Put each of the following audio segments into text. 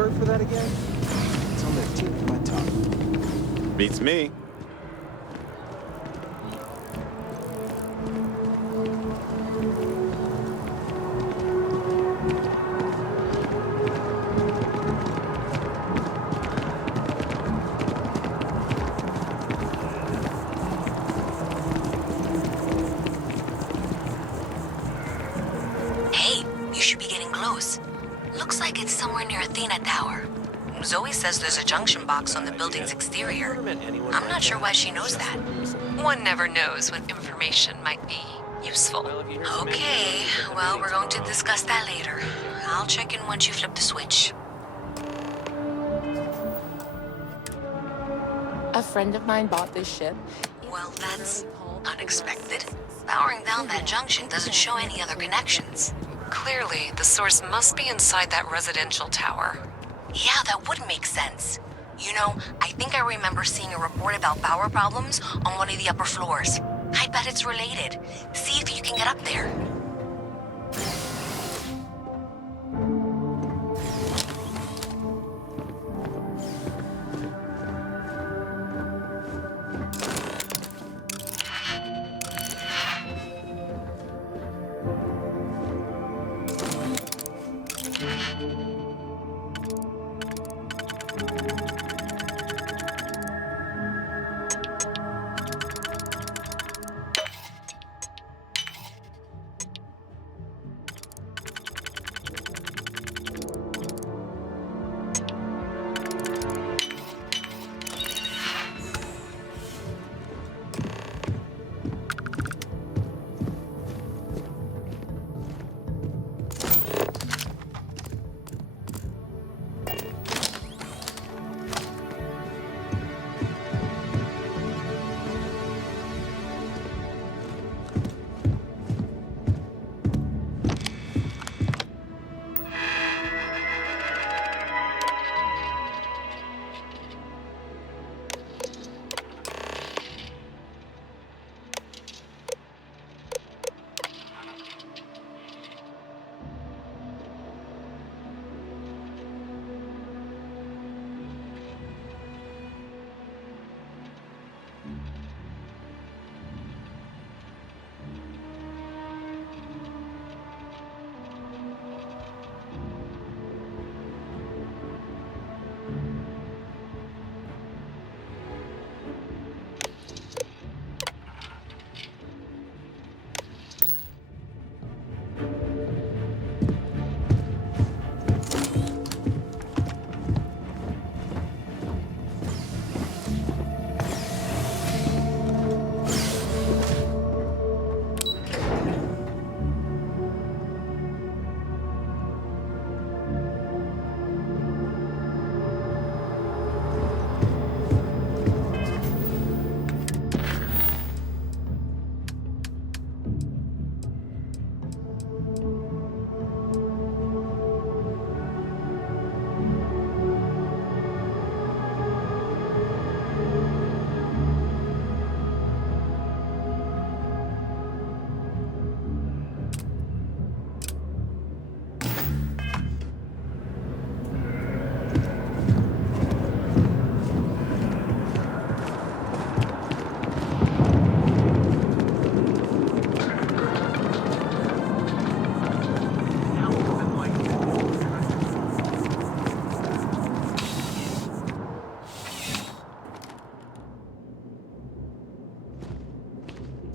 word for that again? It's on the tip of my tongue. Beats me. Hey, you should be getting close. Looks like it's somewhere near Athena Tower. Zoe says there's a junction box on the building's exterior. I'm not sure why she knows that. One never knows when information might be useful. Okay, well, we're going to discuss that later. I'll check in once you flip the switch. A friend of mine bought this ship. Well, that's unexpected. Powering down that junction doesn't show any other connections. Clearly, the source must be inside that residential tower. Yeah, that would make sense. You know, I think I remember seeing a report about power problems on one of the upper floors. I bet it's related. See if you can get up there.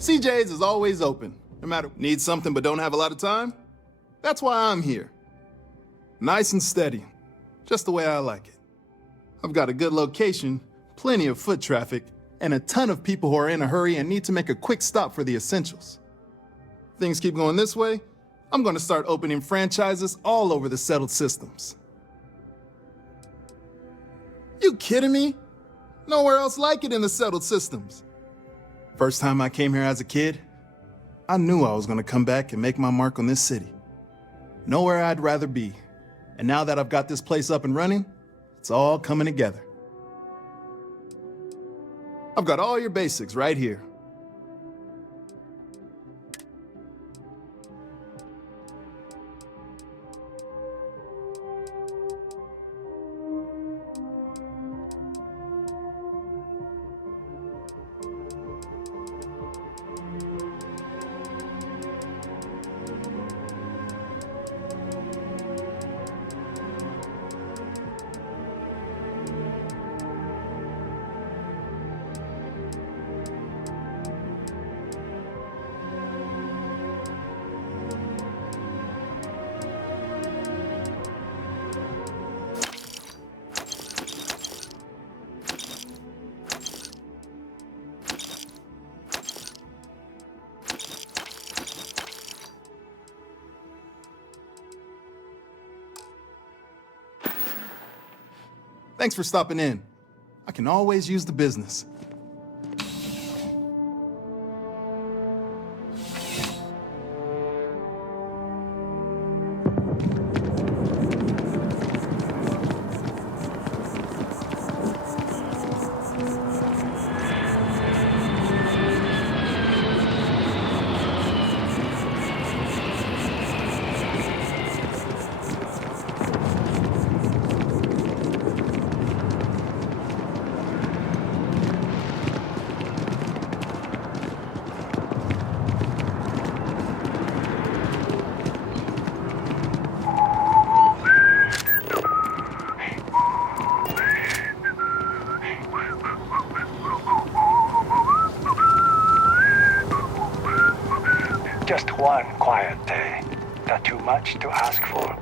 CJ's is always open, no matter need something but don't have a lot of time. That's why I'm here. Nice and steady, just the way I like it. I've got a good location, plenty of foot traffic, and a ton of people who are in a hurry and need to make a quick stop for the essentials. If things keep going this way, I'm going to start opening franchises all over the settled systems. You kidding me? Nowhere else like it in the settled systems. First time I came here as a kid, I knew I was going to come back and make my mark on this city. Nowhere I'd rather be. And now that I've got this place up and running, it's all coming together. I've got all your basics right here. Thanks for stopping in. I can always use the business. Just one quiet day. Not too much to ask for.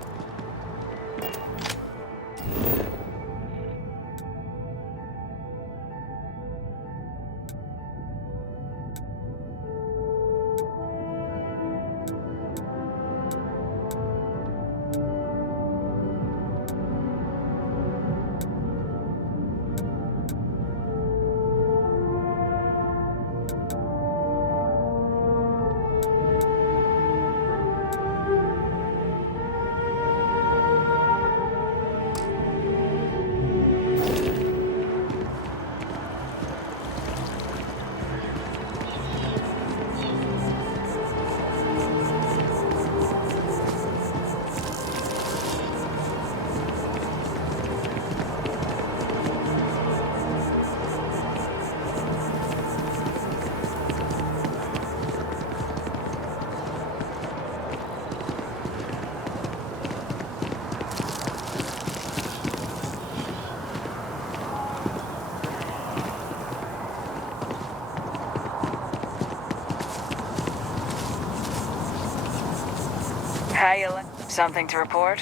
Something to report?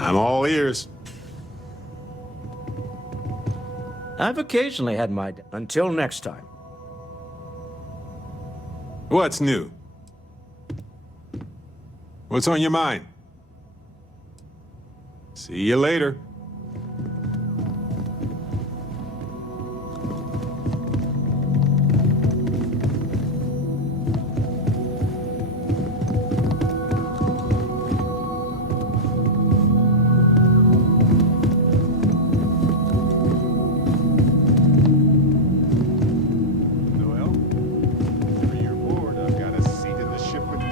I'm all ears. I've occasionally had my... Until next time. What's new? What's on your mind? See you later. Noel, whenever you're bored, I've got a seat in the ship with you.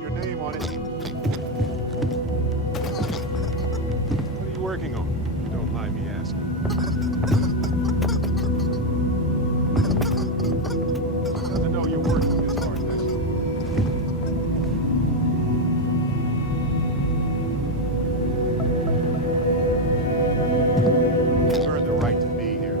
Your name on it. What are you working on? Don't mind me asking. Doesn't know you're working this hard, does she? You've earned the right to be here.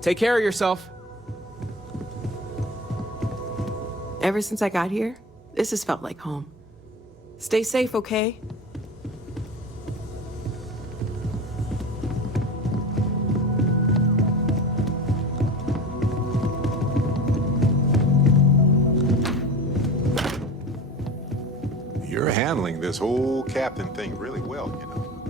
Take care of yourself. Ever since I got here, this has felt like home. Stay safe, okay? You're handling this whole captain thing really well, you know.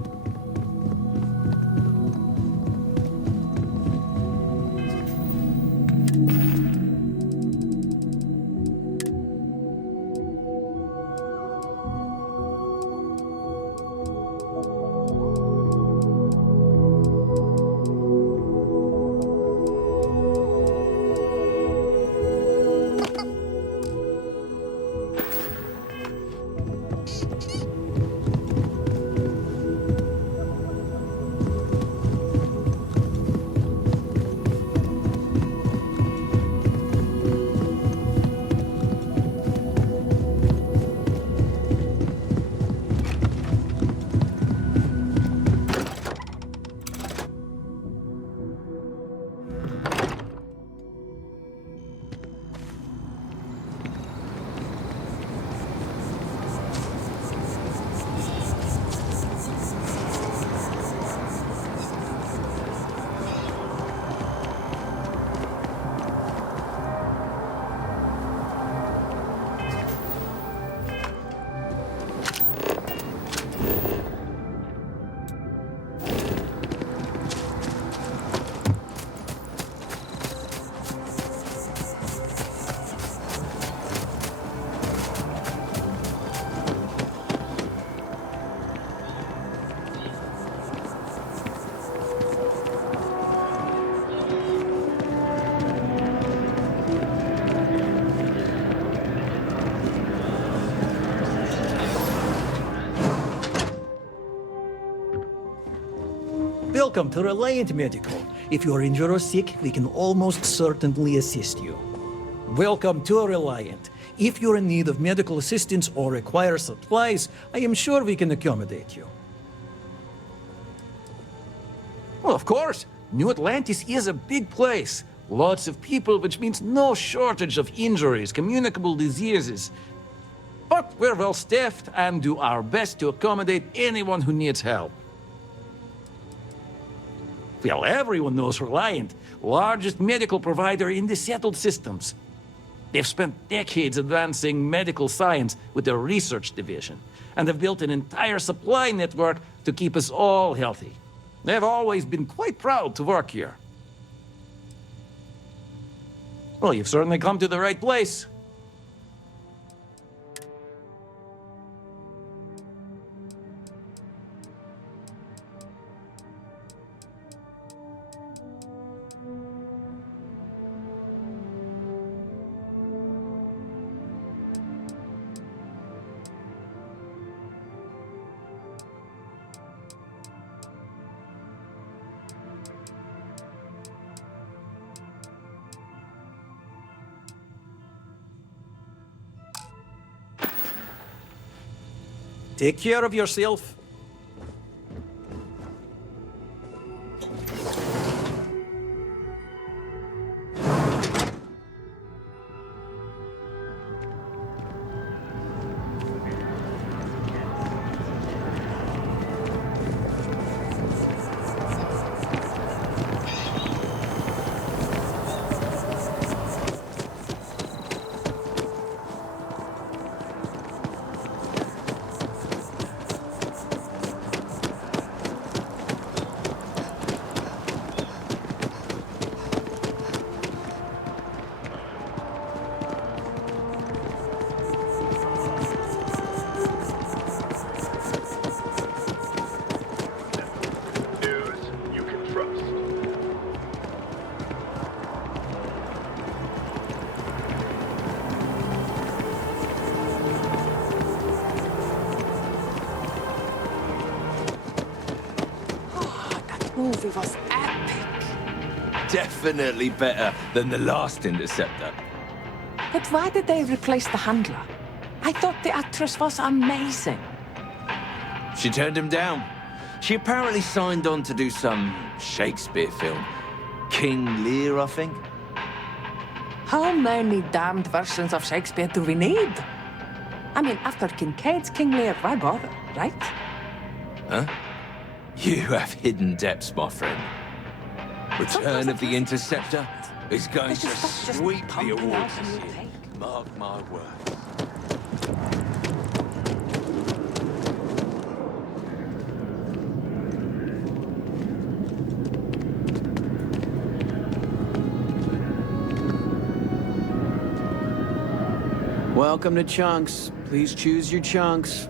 Welcome to Reliant Medical. If you are injured or sick, we can almost certainly assist you. Welcome to Reliant. If you're in need of medical assistance or require supplies, I am sure we can accommodate you. Well, of course. New Atlantis is a big place. Lots of people, which means no shortage of injuries, communicable diseases. But we're well staffed and do our best to accommodate anyone who needs help. Well, everyone knows Reliant, largest medical provider in the settled systems. They've spent decades advancing medical science with their research division, and have built an entire supply network to keep us all healthy. They've always been quite proud to work here. Well, you've certainly come to the right place. Take care of yourself. movie was epic. Definitely better than the last Interceptor. But why did they replace the handler? I thought the actress was amazing. She turned him down. She apparently signed on to do some Shakespeare film. King Lear, I think. How many damned versions of Shakespeare do we need? I mean, after Kincaid's King Lear, why bother, right? Huh? You have hidden depths, my friend. Return of the Interceptor is going to sweep the awards this year. Mark my words. Welcome to Chunks. Please choose your chunks.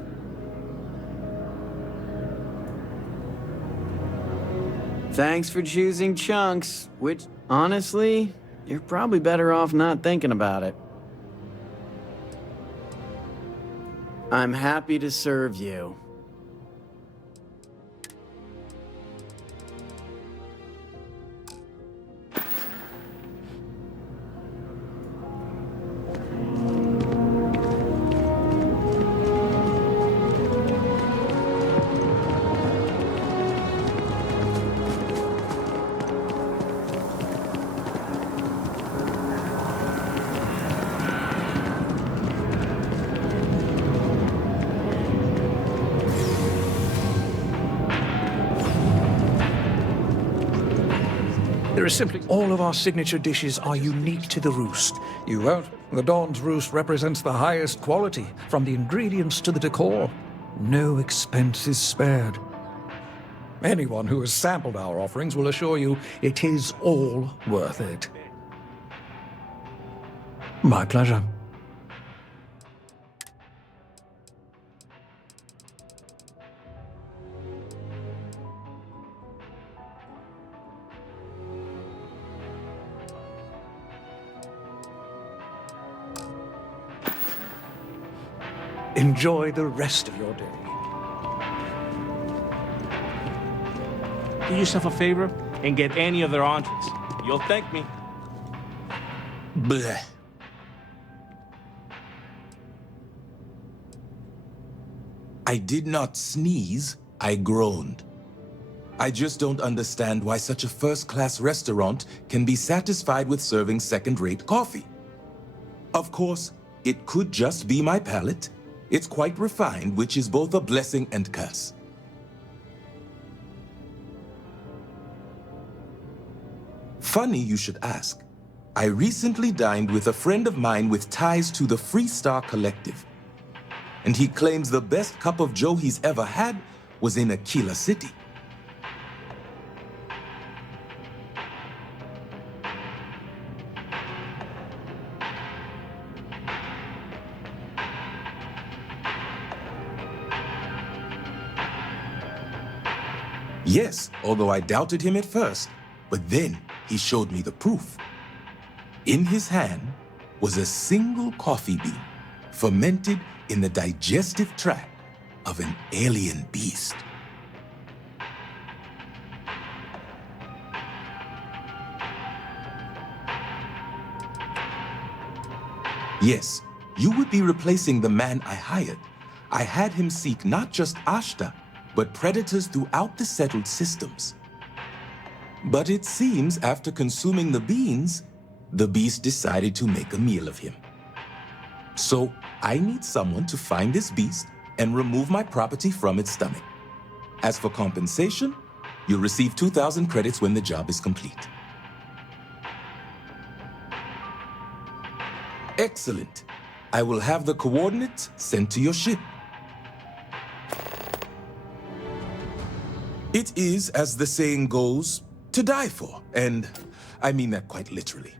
Thanks for choosing Chunks, which, honestly, you're probably better off not thinking about it. I'm happy to serve you. There is simply all of our signature dishes are unique to the Roost. You won't. The Dawn's Roost represents the highest quality, from the ingredients to the decor. No expense is spared. Anyone who has sampled our offerings will assure you it is all worth it. My pleasure. Enjoy the rest of your day. Do yourself a favor and get any of their entrees. You'll thank me. Bleh. I did not sneeze, I groaned. I just don't understand why such a first-class restaurant can be satisfied with serving second-rate coffee. Of course, it could just be my palate. It's quite refined, which is both a blessing and curse. Funny you should ask. I recently dined with a friend of mine with ties to the Freestar Collective. And he claims the best cup of joe he's ever had was in Aquila City. Yes, although I doubted him at first, but then he showed me the proof. In his hand was a single coffee bean, fermented in the digestive tract of an alien beast. Yes, you would be replacing the man I hired. I had him seek not just Ashta, but predators throughout the settled systems. But it seems after consuming the beans, the beast decided to make a meal of him. So I need someone to find this beast and remove my property from its stomach. As for compensation, you'll receive 2,000 credits when the job is complete. Excellent. I will have the coordinates sent to your ship. It is, as the saying goes, to die for, and I mean that quite literally.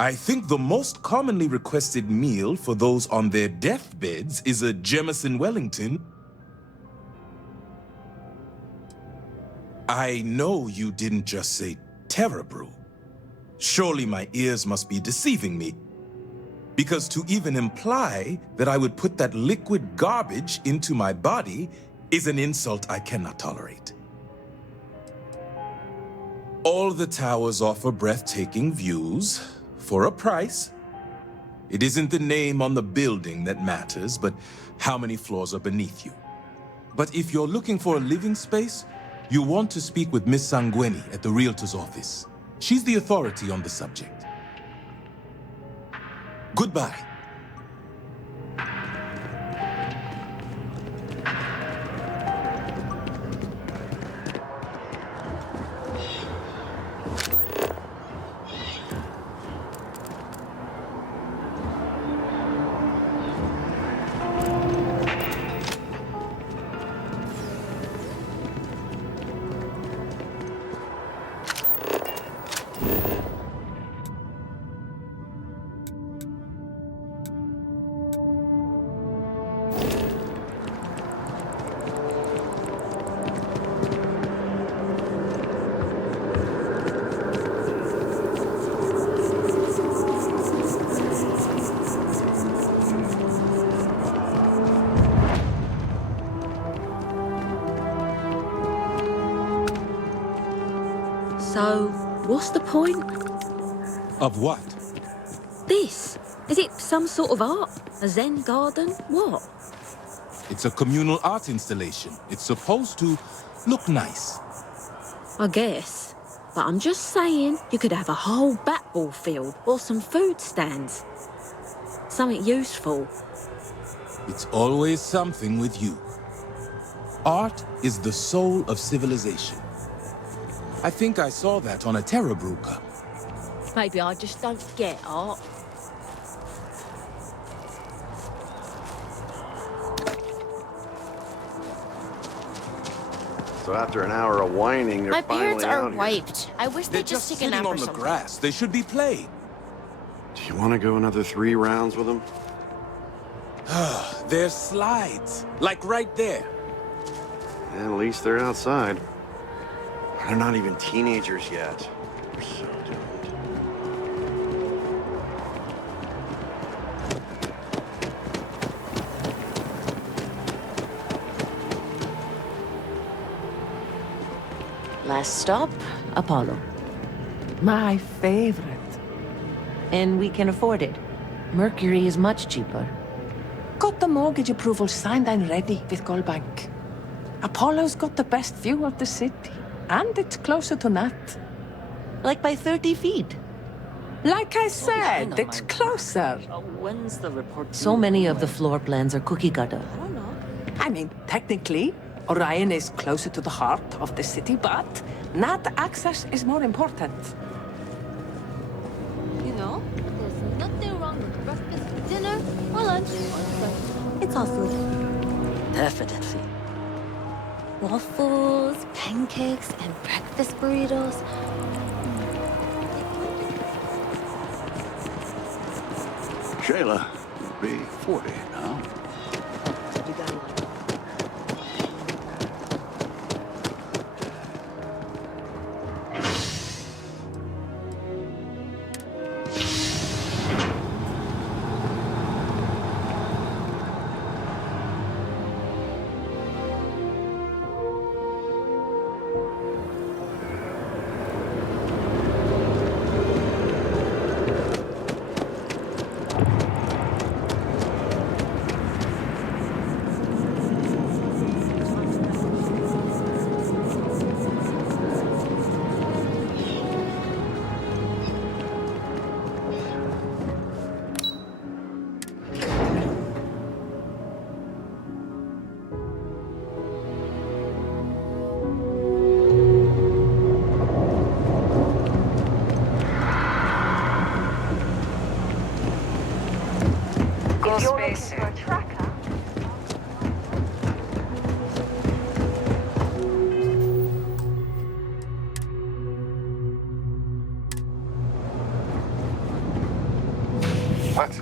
I think the most commonly requested meal for those on their deathbeds is a Jemison Wellington. I know you didn't just say Terra Brew. Surely my ears must be deceiving me, because to even imply that I would put that liquid garbage into my body is an insult I cannot tolerate. All the towers offer breathtaking views for a price. It isn't the name on the building that matters, but how many floors are beneath you. But if you're looking for a living space, you want to speak with Miss Sanguini at the Realtor's office. She's the authority on the subject. Goodbye. So, what's the point? Of what? This? Is it some sort of art? A Zen garden? What? It's a communal art installation. It's supposed to look nice. I guess. But I'm just saying, you could have a whole bat-ball field or some food stands. Something useful. It's always something with you. Art is the soul of civilization. I think I saw that on a Terra Brew cup. Maybe I just don't get art. So after an hour of whining, they're My finally beards are out here. wiped. I wish They're they'd just take a sitting nap or on the something. grass. They should be playing. Do you want to go another 3 rounds with them? There's slides, like right there. At least they're outside. They're not even teenagers yet. They're so doomed. Last stop, Apollo. My favorite. And we can afford it. Mercury is much cheaper. Got the mortgage approval signed and ready with Goldbank. Apollo's got the best view of the city, and it's closer to Nat. Like by 30 feet. Like I said, it's closer. When's the report? So many of the floor plans are cookie cutter. I don't know. I mean, technically, Orion is closer to the heart of the city, but Nat access is more important. You know, there's nothing wrong with breakfast, dinner, or lunch, or supper. It's all food. Definitely. Waffles, pancakes, and breakfast burritos. Shayla will be 40 now. What?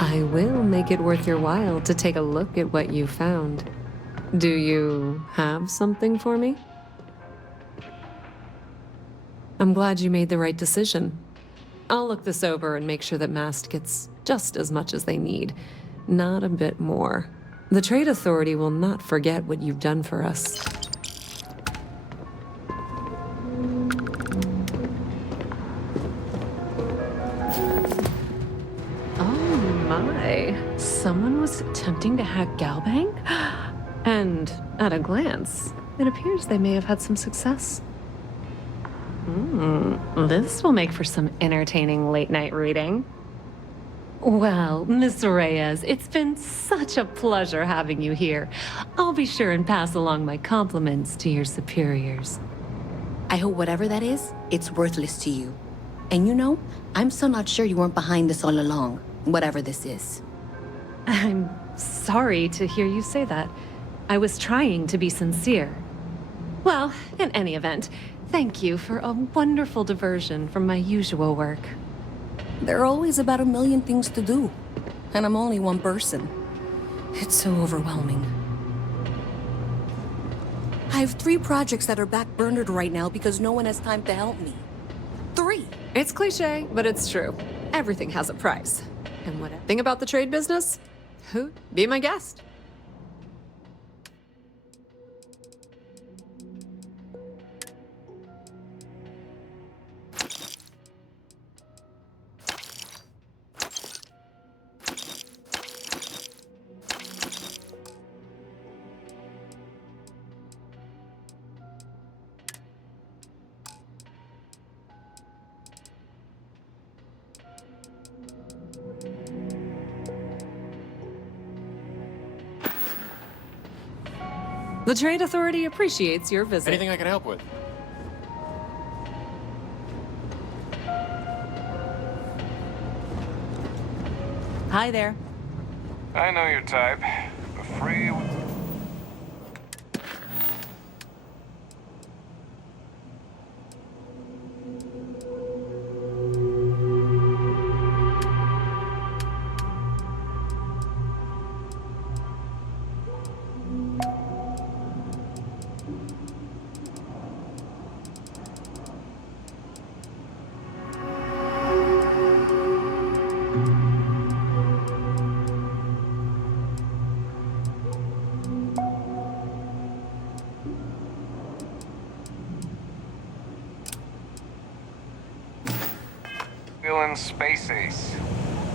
I will make it worth your while to take a look at what you found. Do you have something for me? I'm glad you made the right decision. I'll look this over and make sure that Mast gets just as much as they need, not a bit more. The Trade Authority will not forget what you've done for us. Oh my, someone was attempting to hack Galbank? And at a glance, it appears they may have had some success. This will make for some entertaining late-night reading. Well, Miss Reyes, it's been such a pleasure having you here. I'll be sure and pass along my compliments to your superiors. I hope whatever that is, it's worthless to you. And you know, I'm still not sure you weren't behind this all along, whatever this is. I'm sorry to hear you say that. I was trying to be sincere. Well, in any event, thank you for a wonderful diversion from my usual work. There are always about a million things to do, and I'm only one person. It's so overwhelming. I have 3 projects that are backburnered right now because no one has time to help me. 3! It's cliche, but it's true. Everything has a price. And what thing about the trade business? Who? Be my guest. The Trade Authority appreciates your visit. Anything I can help with? Hi there. I know your type. A free... Feeling space ace.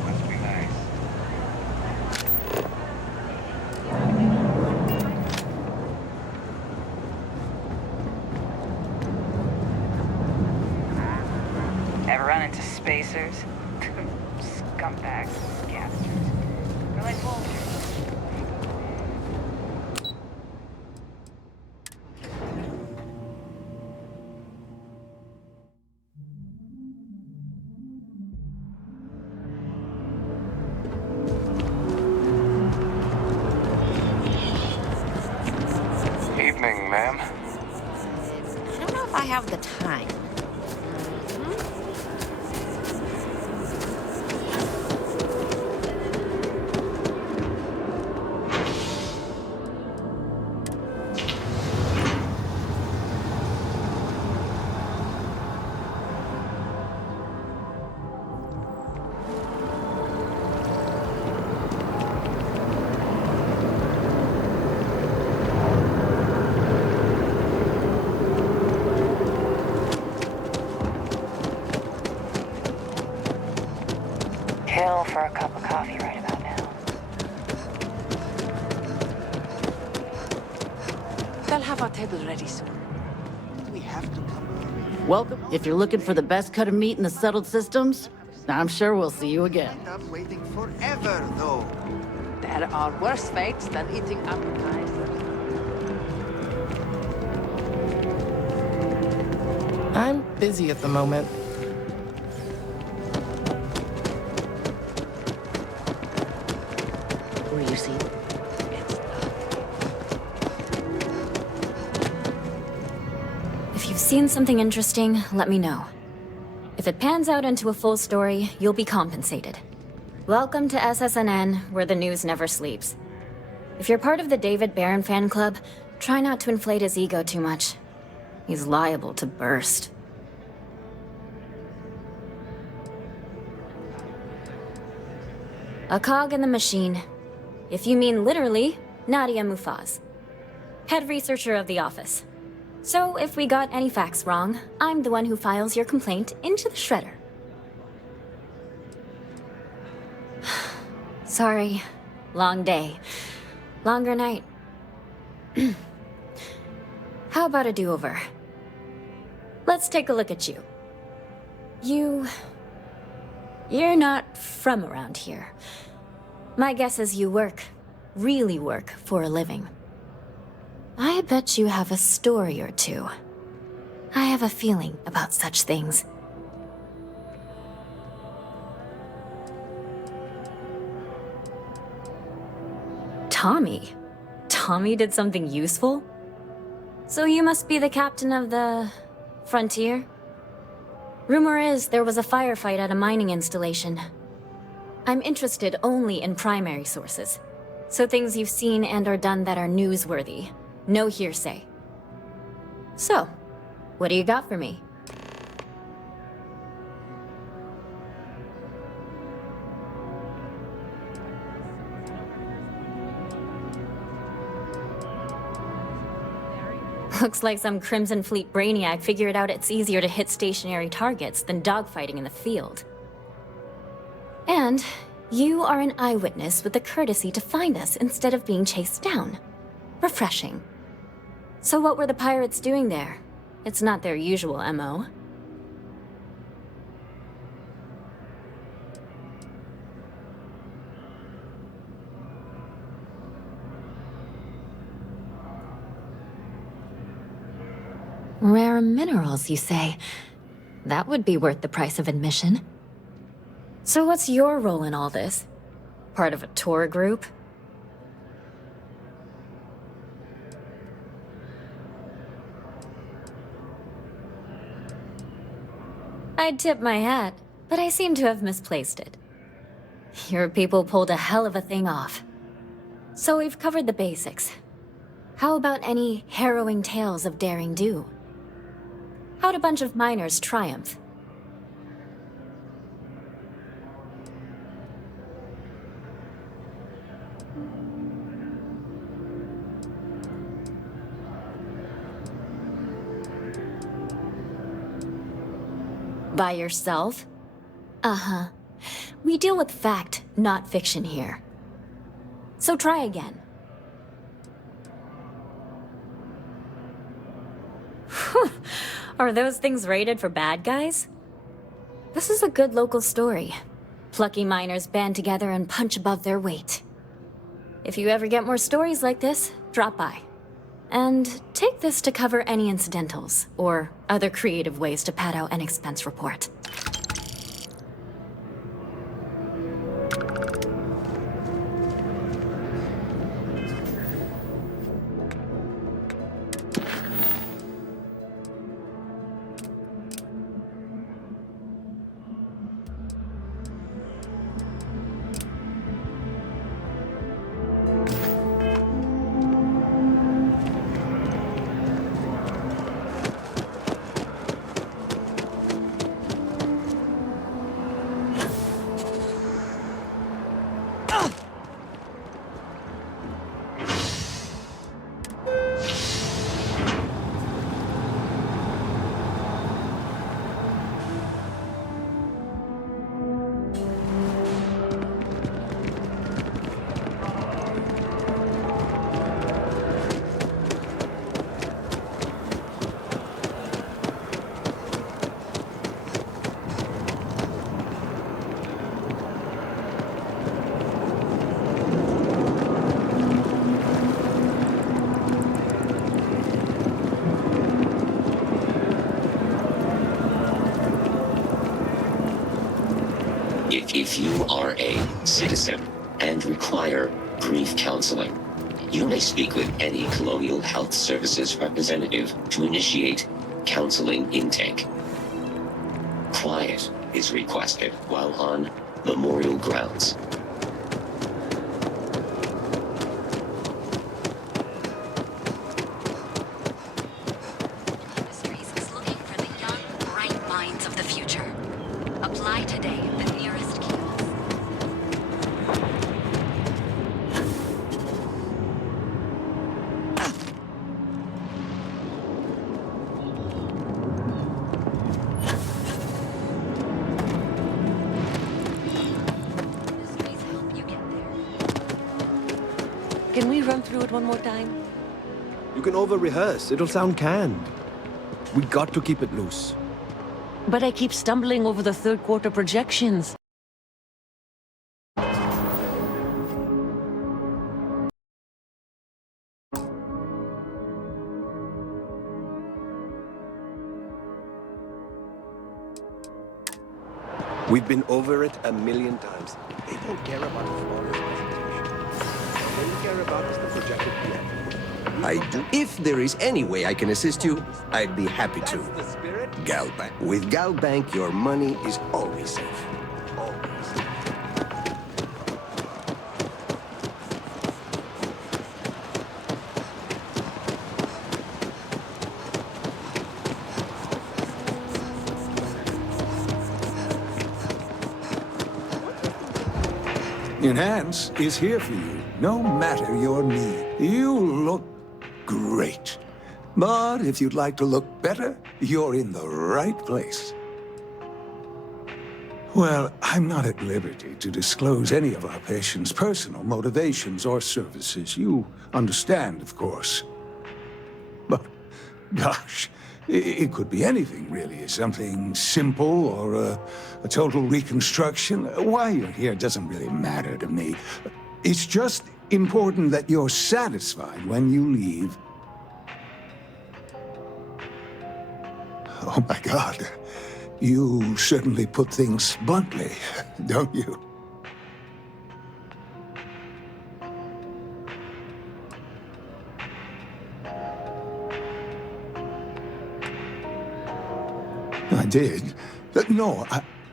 Must be nice. Ever run into spacers? Scumbags, scavengers. They're like vultures. Evening, ma'am. I don't know if I have the time. Kill for a cup of coffee right about now. They'll have our table ready soon. We have to come. Welcome. If you're looking for the best cut of meat in the settled systems, I'm sure we'll see you again. End up waiting forever, though. There are worse fates than eating appetizers. I'm busy at the moment. Where you see? If you've seen something interesting, let me know. If it pans out into a full story, you'll be compensated. Welcome to SSNN, where the news never sleeps. If you're part of the David Barron fan club, try not to inflate his ego too much. He's liable to burst. A cog in the machine. If you mean literally, Nadia Mufaz. Head researcher of the office. So if we got any facts wrong, I'm the one who files your complaint into the shredder. Sorry. Long day. Longer night. How about a do-over? Let's take a look at you. You're not from around here. My guess is you really work for a living. I bet you have a story or two. I have a feeling about such things. Tommy? Tommy did something useful? So you must be the captain of the... Frontier? Rumor is there was a firefight at a mining installation. I'm interested only in primary sources. So things you've seen and or done that are newsworthy. No hearsay. So, what do you got for me? Looks like some Crimson Fleet brainiac figured out it's easier to hit stationary targets than dogfighting in the field. And you are an eyewitness with the courtesy to find us instead of being chased down. Refreshing. So what were the pirates doing there? It's not their usual MO. Rare minerals, you say? That would be worth the price of admission. So what's your role in all this? Part of a tour group? I'd tip my hat, but I seem to have misplaced it. Your people pulled a hell of a thing off. So we've covered the basics. How about any harrowing tales of daring do? How'd a bunch of miners triumph? By yourself? Uh-huh. We deal with fact, not fiction here. So try again. Are those things rated for bad guys? This is a good local story. Plucky miners band together and punch above their weight. If you ever get more stories like this, drop by. And take this to cover any incidentals, or other creative ways to pad out an expense report. If you are a citizen and require brief counseling, you may speak with any Colonial Health Services representative to initiate counseling intake. Quiet is requested while on memorial grounds. Industries is looking for the young, bright minds of the future. Apply today at the nearest kiosk. Can we run through it one more time? You can over-rehearse. It'll sound canned. We got to keep it loose. But I keep stumbling over the third quarter projections. We've been over it a million times. They don't care about the flawless presentation. All they care about is the projected PM. I do. If there is any way I can assist you, I'd be happy to. That's the spirit. Galbank. With Galbank, your money is always safe. Enhance is here for you, no matter your need. You look great. But if you'd like to look better, you're in the right place. Well, I'm not at liberty to disclose any of our patients' personal motivations or services. You understand, of course. But, gosh, it could be anything, really. Something simple or a total reconstruction. Why you're here doesn't really matter to me. It's just important that you're satisfied when you leave. Oh my God. You certainly put things bluntly, don't you? I did. No,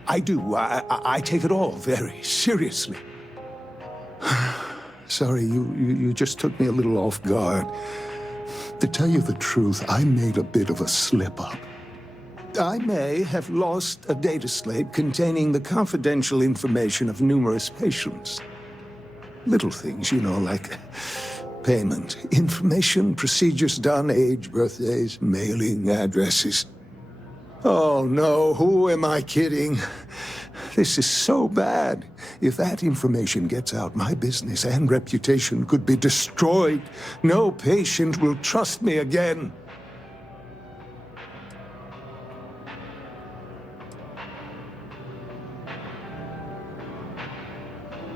I do. I take it all very seriously. Sorry, you just took me a little off guard. To tell you the truth, I made a bit of a slip-up. I may have lost a data slate containing the confidential information of numerous patients. Little things, you know, like payment, information, procedures done, age, birthdays, mailing addresses. Oh no, who am I kidding? This is so bad. If that information gets out, my business and reputation could be destroyed. No patient will trust me again.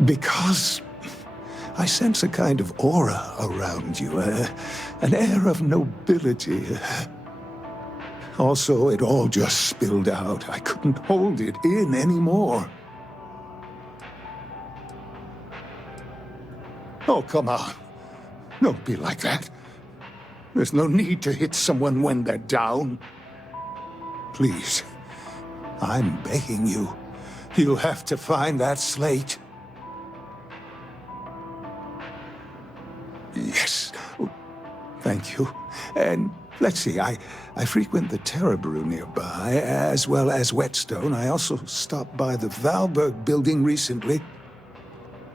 Because I sense a kind of aura around you, an air of nobility. Also, it all just spilled out. I couldn't hold it in anymore. Oh, come on. Don't be like that. There's no need to hit someone when they're down. Please, I'm begging you. You'll have to find that slate. Yes. Thank you. And let's see, I frequent the Terra Brew nearby, as well as Whetstone. I also stopped by the Valberg building recently.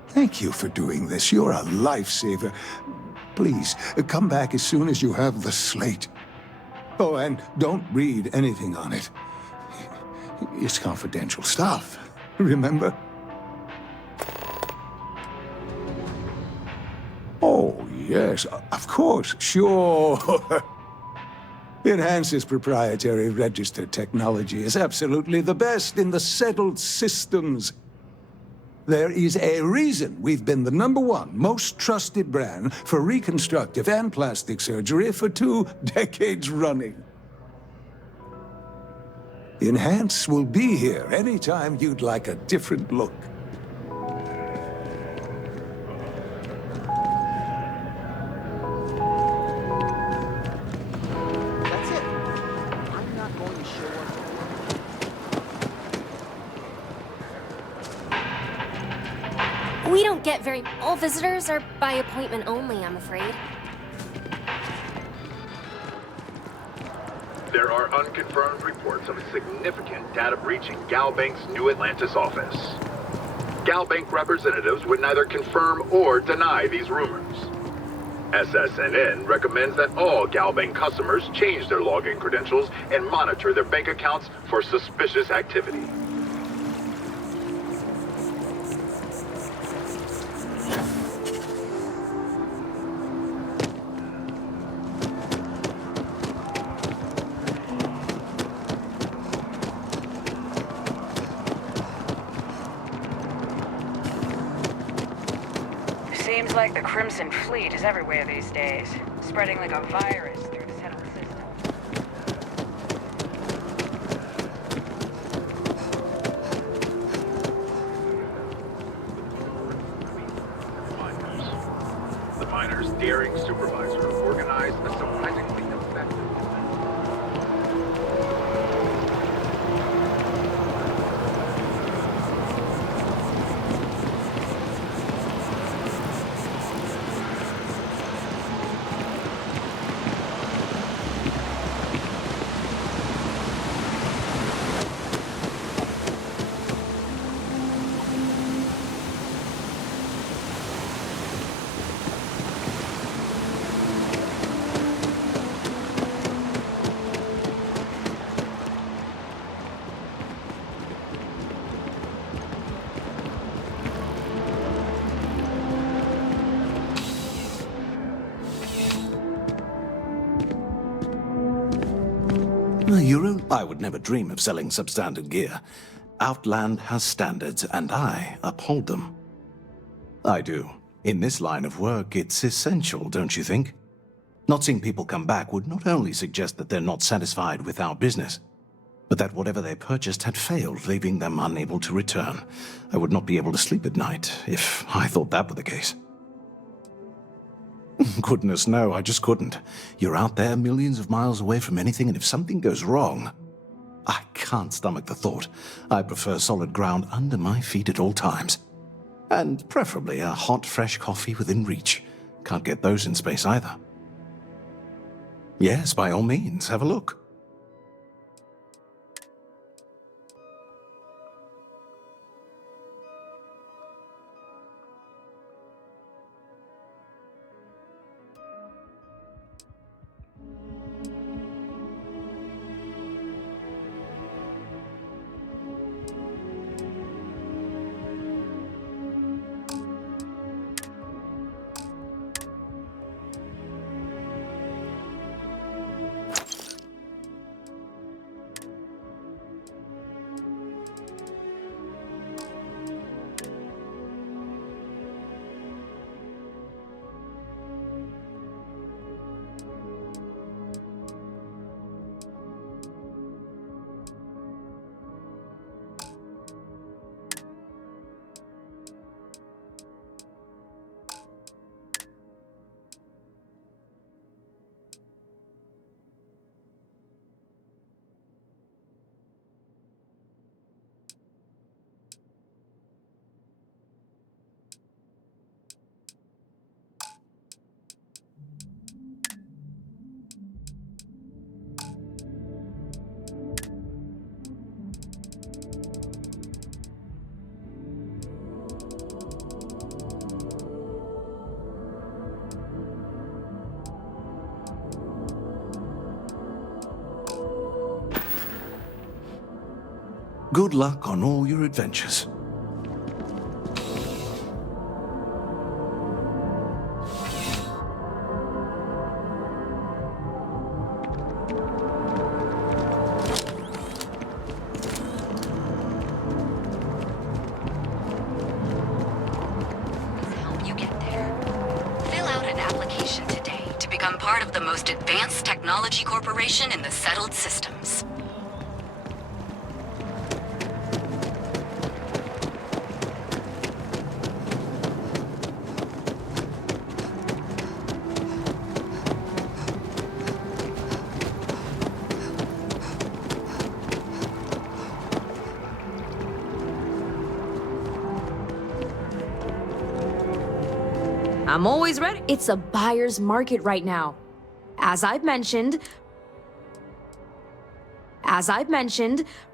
Thank you for doing this. You're a lifesaver. Please, come back as soon as you have the slate. Oh, and don't read anything on it. It's confidential stuff, remember? Oh, yes, of course, sure. Enhance's proprietary registered technology is absolutely the best in the settled systems. There is a reason we've been the #1 most trusted brand for reconstructive and plastic surgery for 2 decades running. Enhance will be here anytime you'd like a different look. That's it. I'm not going to show up. We don't get very... All visitors are by appointment only, I'm afraid. There are unconfirmed reports of a significant data breach in Galbank's New Atlantis office. Galbank representatives would neither confirm or deny these rumors. SSNN recommends that all Galbank customers change their login credentials and monitor their bank accounts for suspicious activity. Seems like the Crimson Fleet is everywhere these days, spreading like a virus through the settled system. The miner's daring supervisor organized a surprisingly effective I would never dream of selling substandard gear. Outland has standards, and I uphold them. I do. In this line of work, it's essential, don't you think? Not seeing people come back would not only suggest that they're not satisfied with our business, but that whatever they purchased had failed, leaving them unable to return. I would not be able to sleep at night if I thought that were the case. Goodness, no, I just couldn't. You're out there millions of miles away from anything, and if something goes wrong, I can't stomach the thought. I prefer solid ground under my feet at all times. And preferably a hot, fresh coffee within reach. Can't get those in space either. Yes, by all means, have a look. Good luck on all your adventures. Help you get there. Fill out an application today to become part of the most advanced technology corporation in the settled systems. I'm always ready. It's a buyer's market right now. As I've mentioned,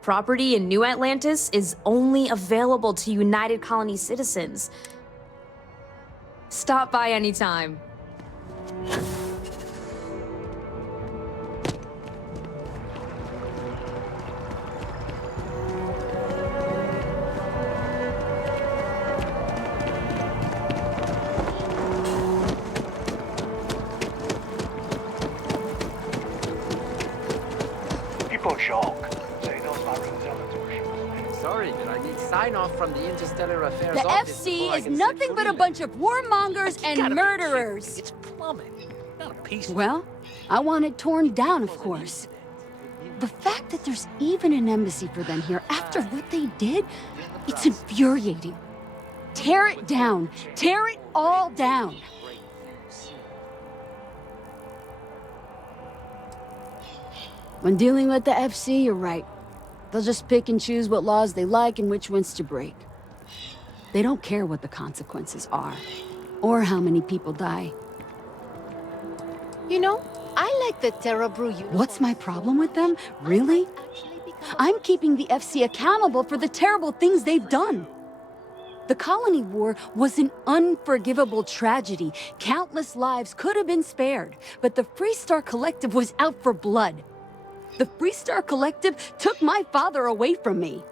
property in New Atlantis is only available to United Colony citizens. Stop by anytime. People joke, say those are intelligent. Sorry, did I need sign-off from the Interstellar Affairs The office FC before I is can nothing send but a bunch of warmongers and murderers. It's plumbing, not a piece. Well, I want it torn down, of course. The fact that there's even an embassy for them here after what they did, it's infuriating. Tear it down. Tear it all down. When dealing with the FC, you're right. They'll just pick and choose what laws they like and which ones to break. They don't care what the consequences are, or how many people die. You know, I like the Terra Brew you. What's my problem with them? Really? I'm keeping the FC accountable for the terrible things they've done. The Colony War was an unforgivable tragedy. Countless lives could have been spared, but the Freestar Collective was out for blood. The Freestar Collective took my father away from me.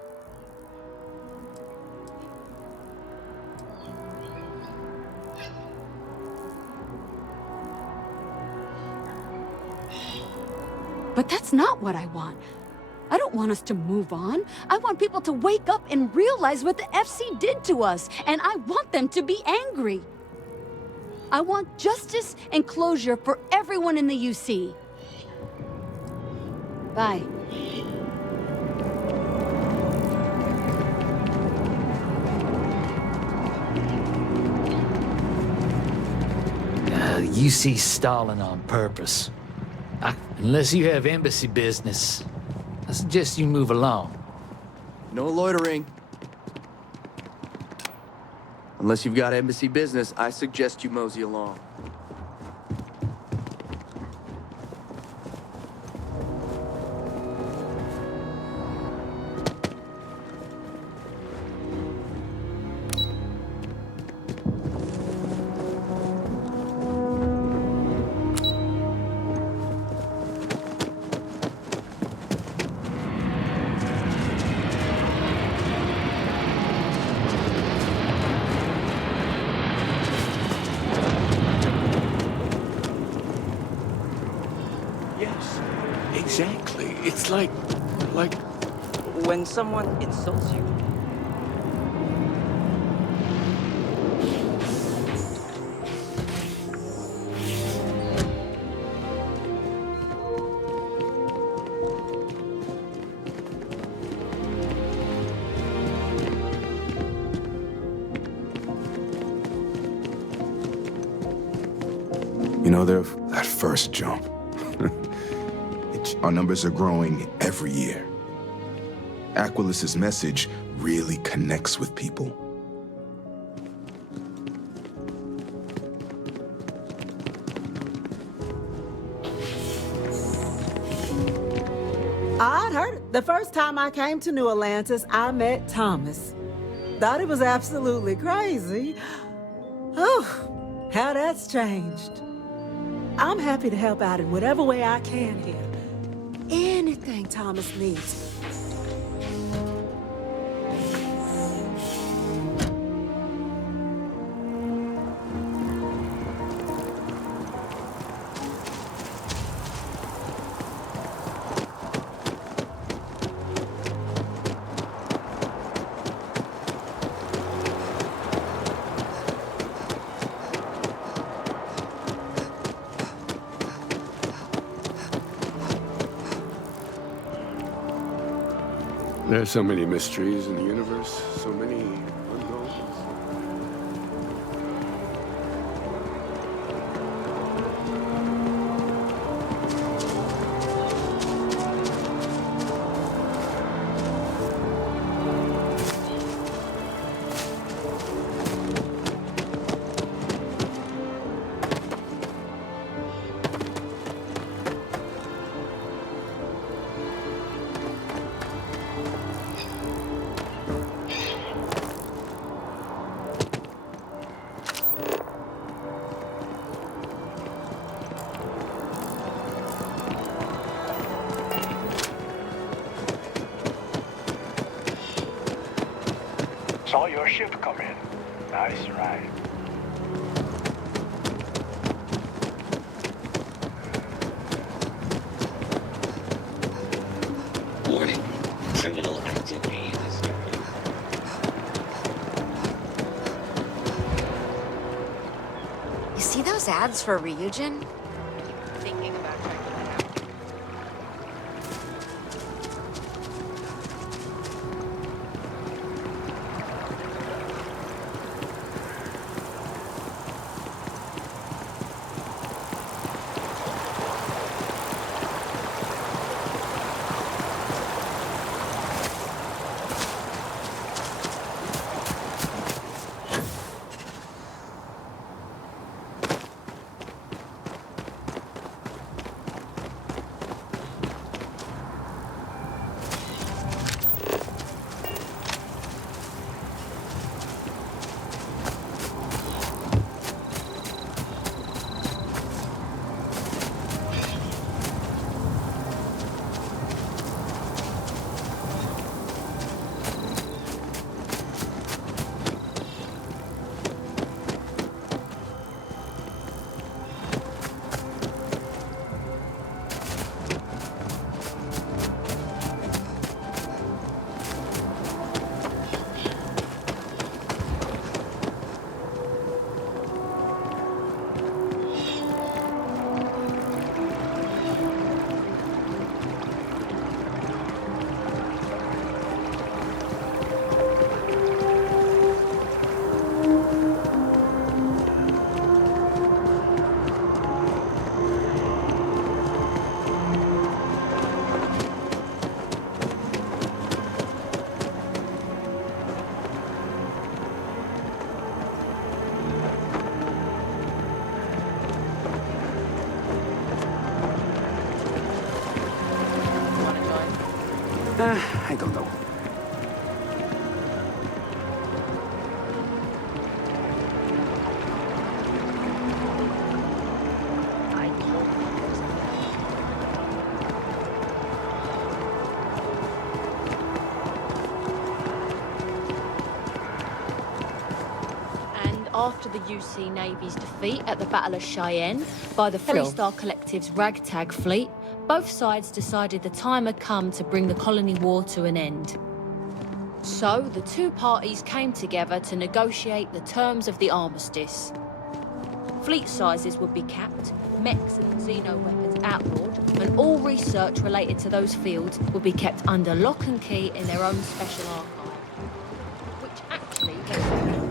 But that's not what I want. I don't want us to move on. I want people to wake up and realize what the FC did to us, and I want them to be angry. I want justice and closure for everyone in the UC. Bye. UC stalling on purpose. Unless you have embassy business, I suggest you move along. No loitering. Unless you've got embassy business, I suggest you mosey along. Yes, exactly. It's like When someone insults you. You know, that first jump. Our numbers are growing every year. Aquilis's message really connects with people. I'd heard it. The first time I came to New Atlantis, I met Thomas. Thought it was absolutely crazy. Oh, how that's changed. I'm happy to help out in whatever way I can here. Anything Thomas needs. There's so many mysteries in the universe, so many unknowns. Saw your ship come in. Nice ride. Warning. Criminal activity in this area. You see those ads for Ryujin? Thinking about checking that out. I don't know. And after the UC Navy's defeat at the Battle of Cheyenne by the Freestar Collective's ragtag fleet, both sides decided the time had come to bring the colony war to an end. So, the two parties came together to negotiate the terms of the armistice. Fleet sizes would be capped, mechs and xeno weapons outlawed, and all research related to those fields would be kept under lock and key in their own special archive. Which actually...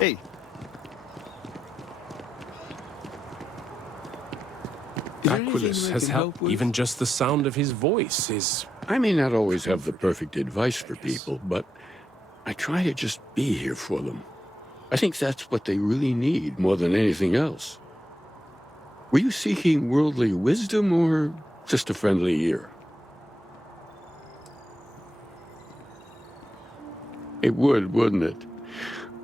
Hey. Aquilus has helped. Even just the sound of his voice is... I may not always have the perfect advice for people, but I try to just be here for them. I think that's what they really need more than anything else. Were you seeking worldly wisdom or just a friendly ear? It would, wouldn't it?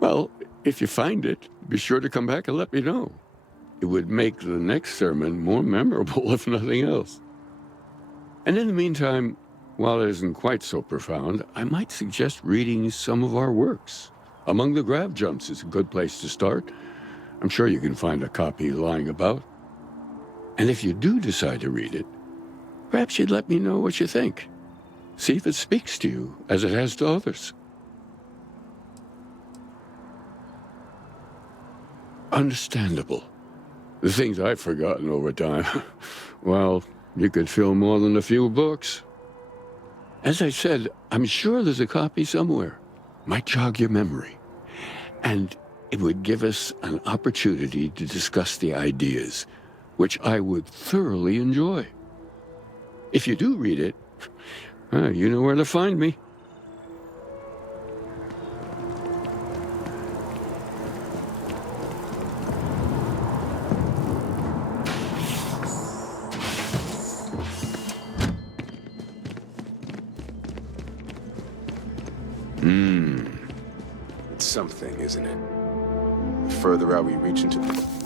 Well, if you find it, be sure to come back and let me know. It would make the next sermon more memorable, if nothing else. And in the meantime, while it isn't quite so profound, I might suggest reading some of our works. Among the Grab Jumps is a good place to start. I'm sure you can find a copy lying about. And if you do decide to read it, perhaps you'd let me know what you think. See if it speaks to you as it has to others. Understandable. The things I've forgotten over time. Well, you could fill more than a few books. As I said, I'm sure there's a copy somewhere. Might jog your memory. And it would give us an opportunity to discuss the ideas, which I would thoroughly enjoy. If you do read it, you know where to find me. It's something, isn't it? The further out we reach into the...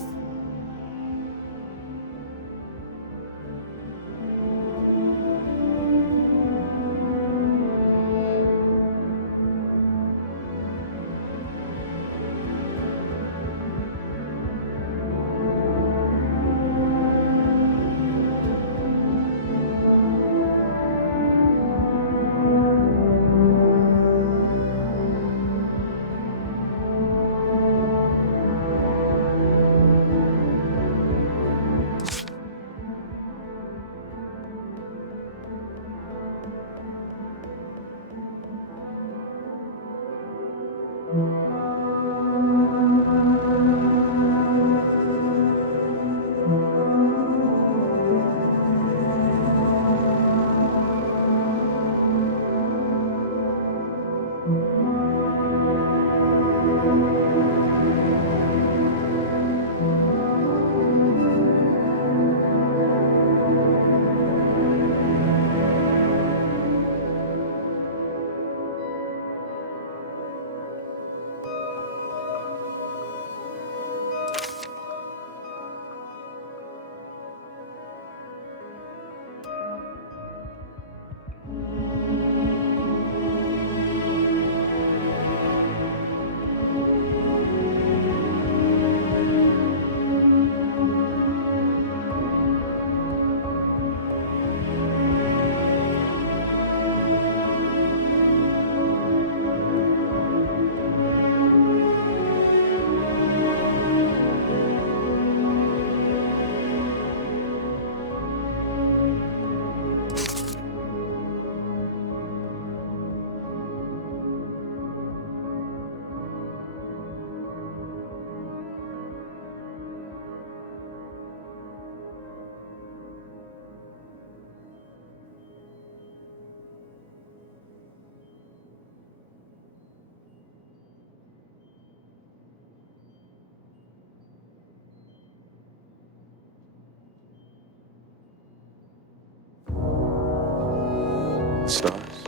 stars,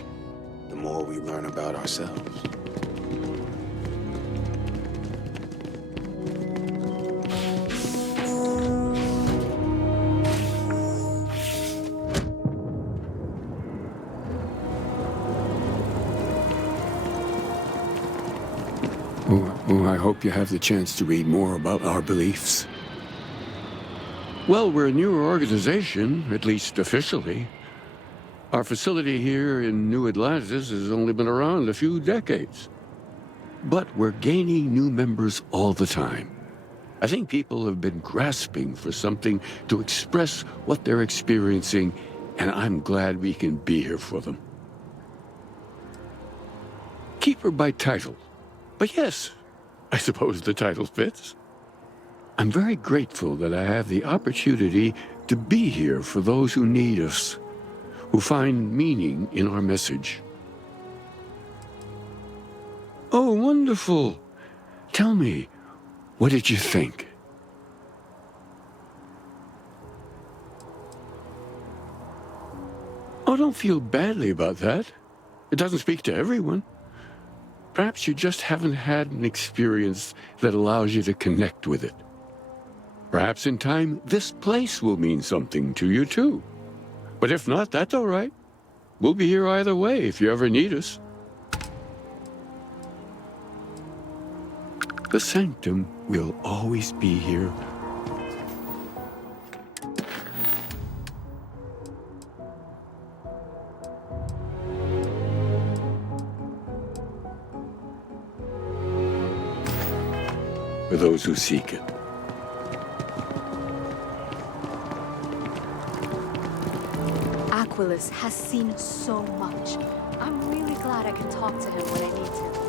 the more we learn about ourselves. Oh, I hope you have the chance to read more about our beliefs. Well, we're a newer organization, at least officially. Our facility here in New Atlantis has only been around a few decades. But we're gaining new members all the time. I think people have been grasping for something to express what they're experiencing, and I'm glad we can be here for them. Keeper by title. But yes, I suppose the title fits. I'm very grateful that I have the opportunity to be here for those who need us, who find meaning in our message. Oh, wonderful. Tell me, what did you think? Oh, don't feel badly about that. It doesn't speak to everyone. Perhaps you just haven't had an experience that allows you to connect with it. Perhaps in time, this place will mean something to you too. But if not, that's all right. We'll be here either way if you ever need us. The sanctum We'll always be here. For those who seek it. Aquilus has seen so much. I'm really glad I can talk to him when I need to.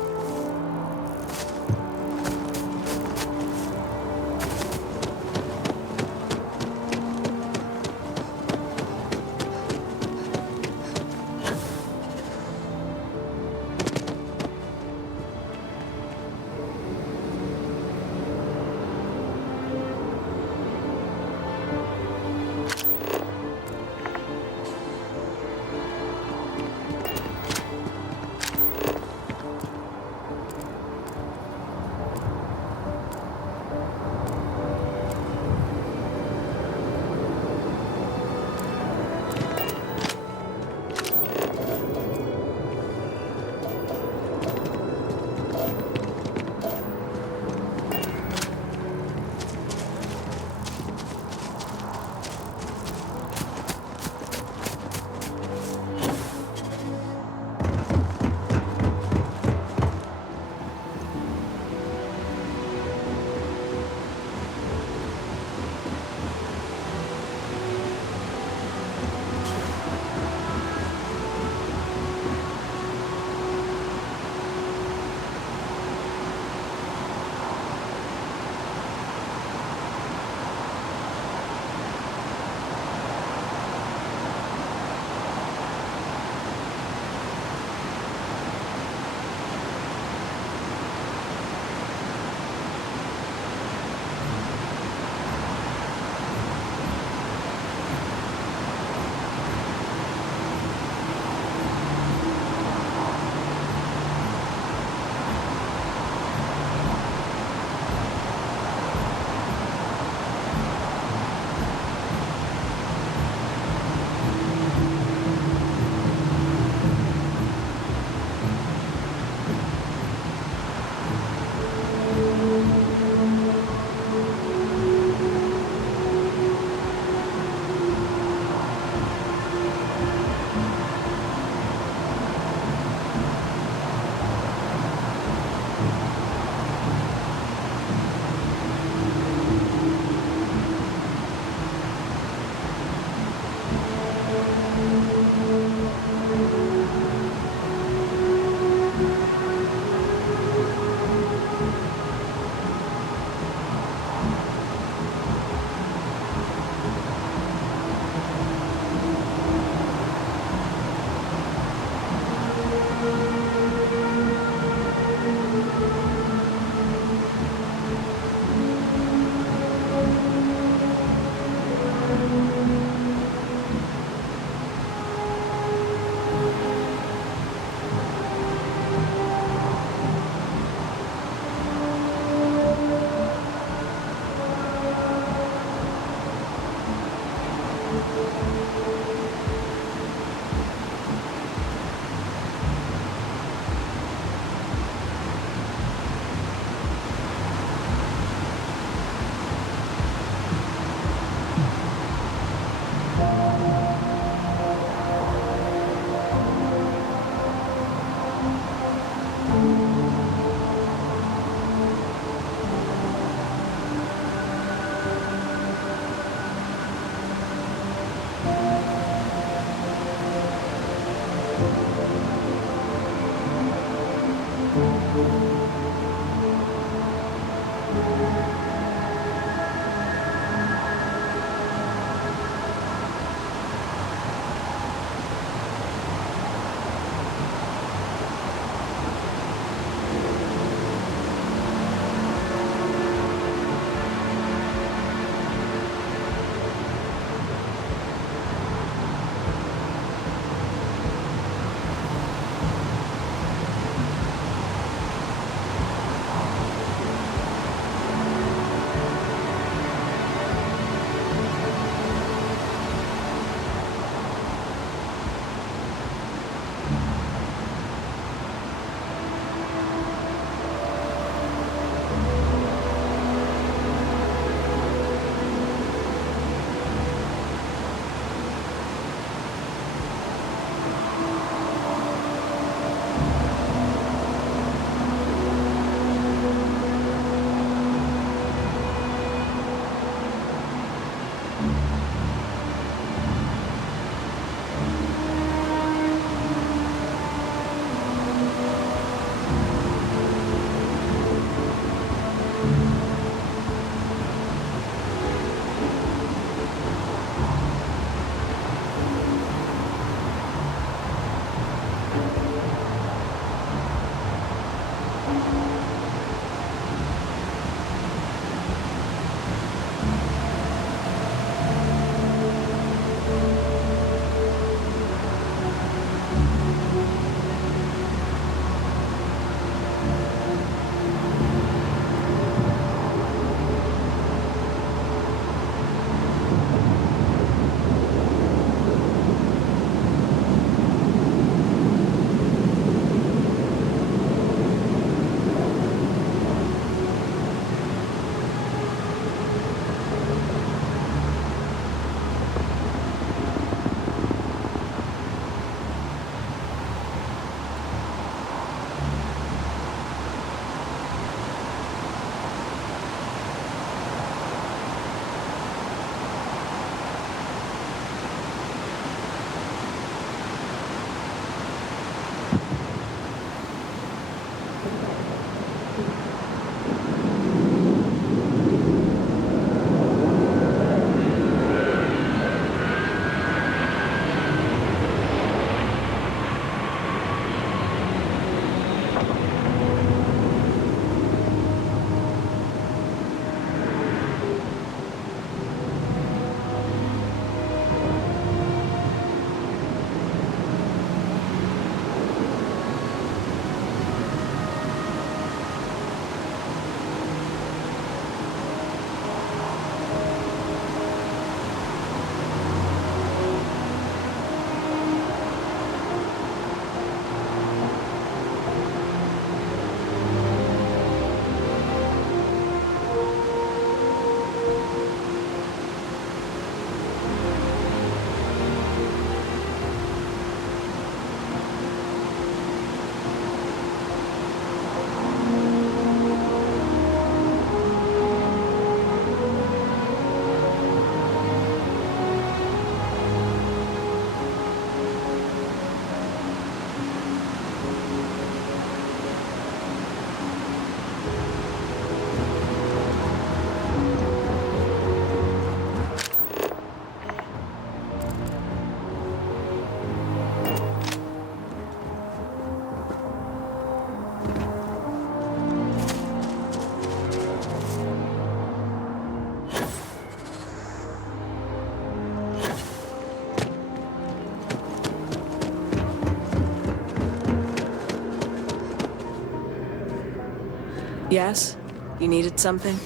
Yes? You needed something?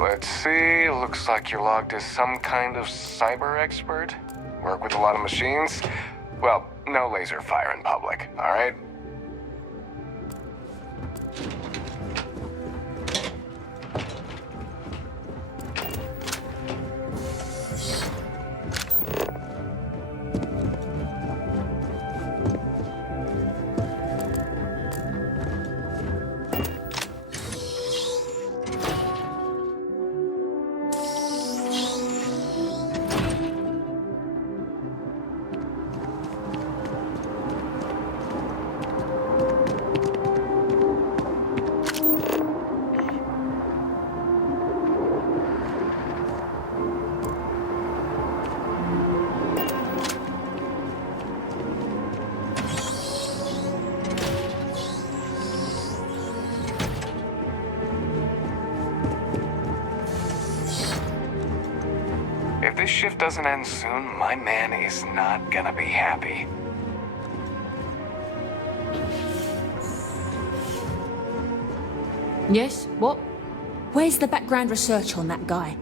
Let's see, looks like you're logged as some kind of cyber expert. Work with a lot of machines? Well, no laser fire in public, alright? If this shift doesn't end soon, my man is not gonna be happy. Yes? What? Where's the background research on that guy?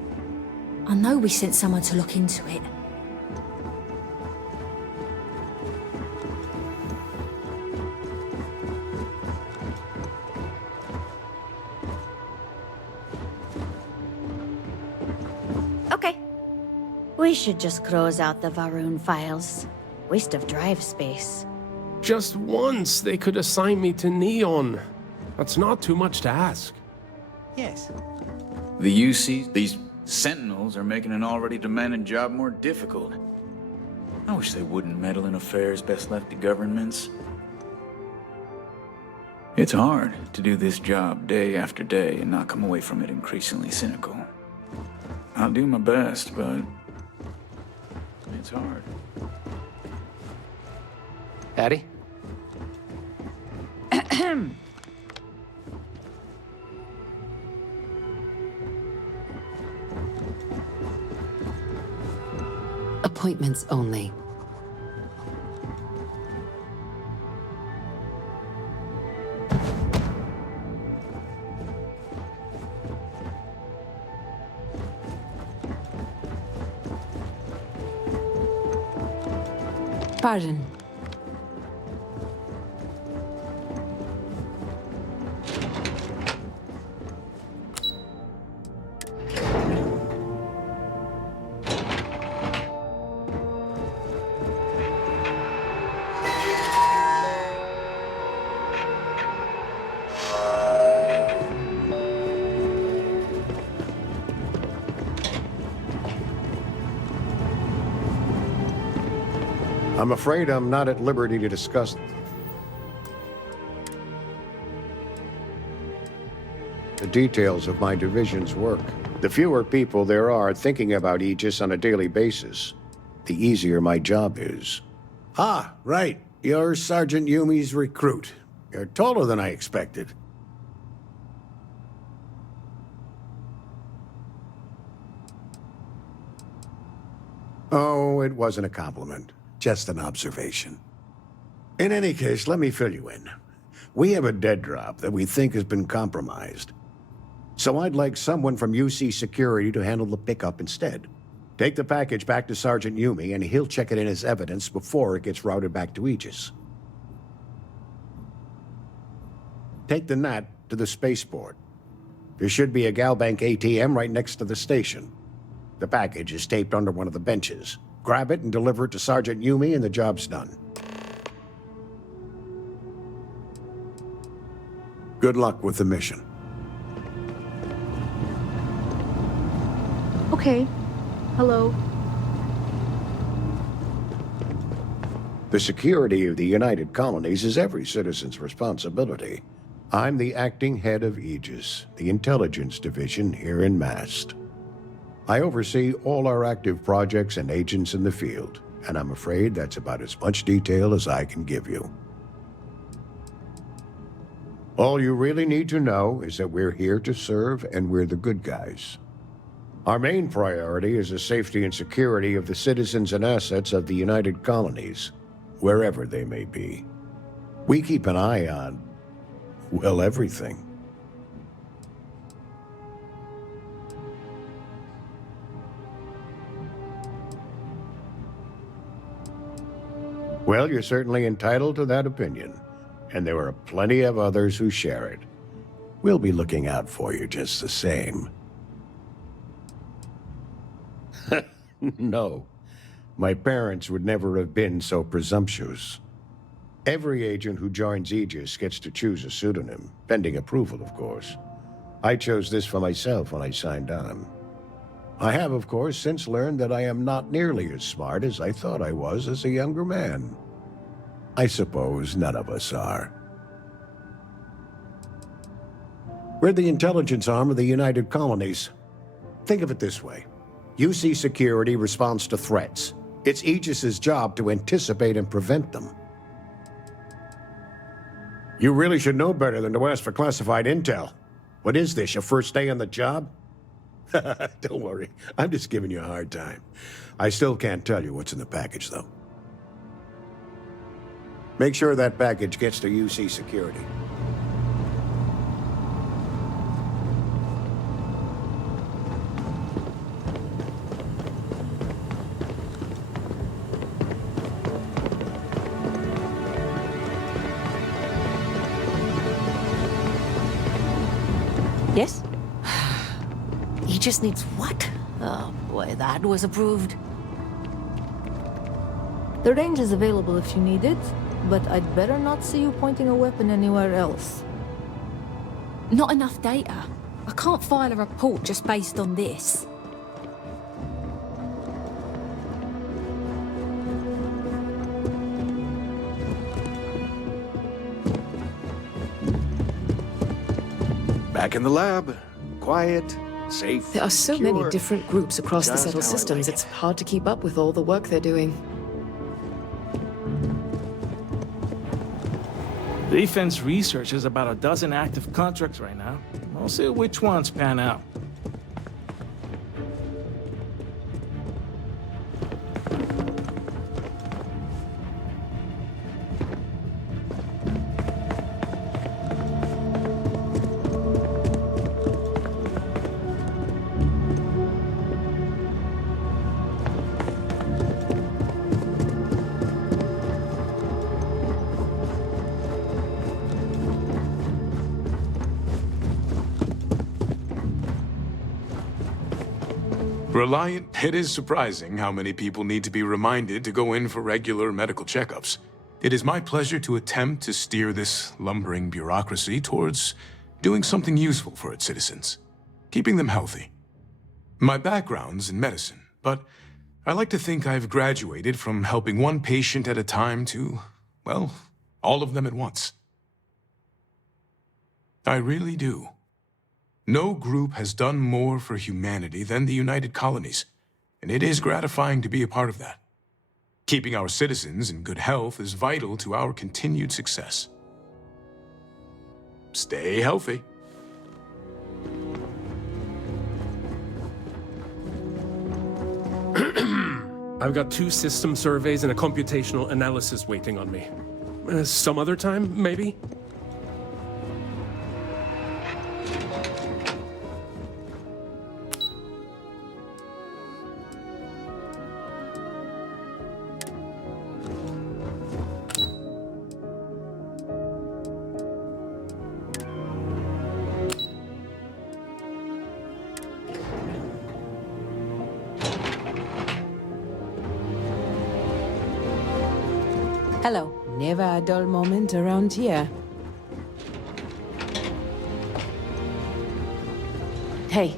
I know we sent someone to look into it. Okay. We should just close out the Varun files. Waste of drive space. Just once they could assign me to Neon. That's not too much to ask. Yes. The UC, these Sentinels, are making an already demanding job more difficult. I wish they wouldn't meddle in affairs best left to governments. It's hard to do this job day after day and not come away from it increasingly cynical. I'll do my best, but it's hard. Daddy? Appointments only. Pardon. I'm afraid I'm not at liberty to discuss the details of my division's work. The fewer people there are thinking about Aegis on a daily basis, the easier my job is. Ah, right. You're Sergeant Yumi's recruit. You're taller than I expected. Oh, it wasn't a compliment. Just an observation. In any case, let me fill you in. We have a dead drop that we think has been compromised. So I'd like someone from UC Security to handle the pickup instead. Take the package back to Sergeant Yumi, and he'll check it in as evidence before it gets routed back to Aegis. Take the Nat to the spaceport. There should be a Galbank ATM right next to the station. The package is taped under one of the benches. Grab it and deliver it to Sergeant Yumi, and the job's done. Good luck with the mission. Okay. Hello. The security of the United Colonies is every citizen's responsibility. I'm the acting head of Aegis, the intelligence division here in Mast. I oversee all our active projects and agents in the field, and I'm afraid that's about as much detail as I can give you. All you really need to know is that we're here to serve, and we're the good guys. Our main priority is the safety and security of the citizens and assets of the United Colonies, wherever they may be. We keep an eye on, well, everything. Well, you're certainly entitled to that opinion, and there are plenty of others who share it. We'll be looking out for you just the same. No, my parents would never have been so presumptuous. Every agent who joins Aegis gets to choose a pseudonym, pending approval, of course. I chose this for myself when I signed on. I have, of course, since learned that I am not nearly as smart as I thought I was as a younger man. I suppose none of us are. We're the intelligence arm of the United Colonies. Think of it this way. UC Security responds to threats. It's Aegis's job to anticipate and prevent them. You really should know better than to ask for classified intel. What is this, your first day on the job? Don't worry, I'm just giving you a hard time. I still can't tell you what's in the package, though. Make sure that package gets to UC Security. Yes? He just needs what? Oh boy, that was approved. The range is available if you need it, but I'd better not see you pointing a weapon anywhere else. Not enough data. I can't file a report just based on this. Back in the lab. Quiet, safe, There are so secure. many different groups across the Just settled how I systems, like it's hard to keep up with all the work they're doing. Defense Research has about a dozen active contracts right now. We'll see which ones pan out. Reliant, it is surprising how many people need to be reminded to go in for regular medical checkups. It is my pleasure to attempt to steer this lumbering bureaucracy towards doing something useful for its citizens, keeping them healthy. My background's in medicine, but I like to think I've graduated from helping one patient at a time to, well, all of them at once. I really do. No group has done more for humanity than the United Colonies, and it is gratifying to be a part of that. Keeping our citizens in good health is vital to our continued success. Stay healthy. I've got 2 system surveys and a computational analysis waiting on me. Some other time, maybe? Hello. Never a dull moment around here. Hey.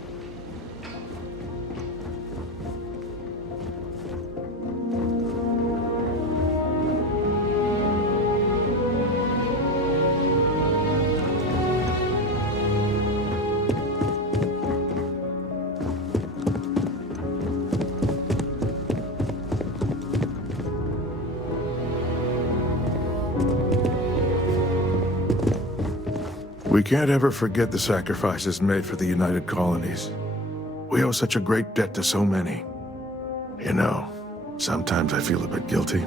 We can't ever forget the sacrifices made for the United Colonies. We owe such a great debt to so many. You know, sometimes I feel a bit guilty,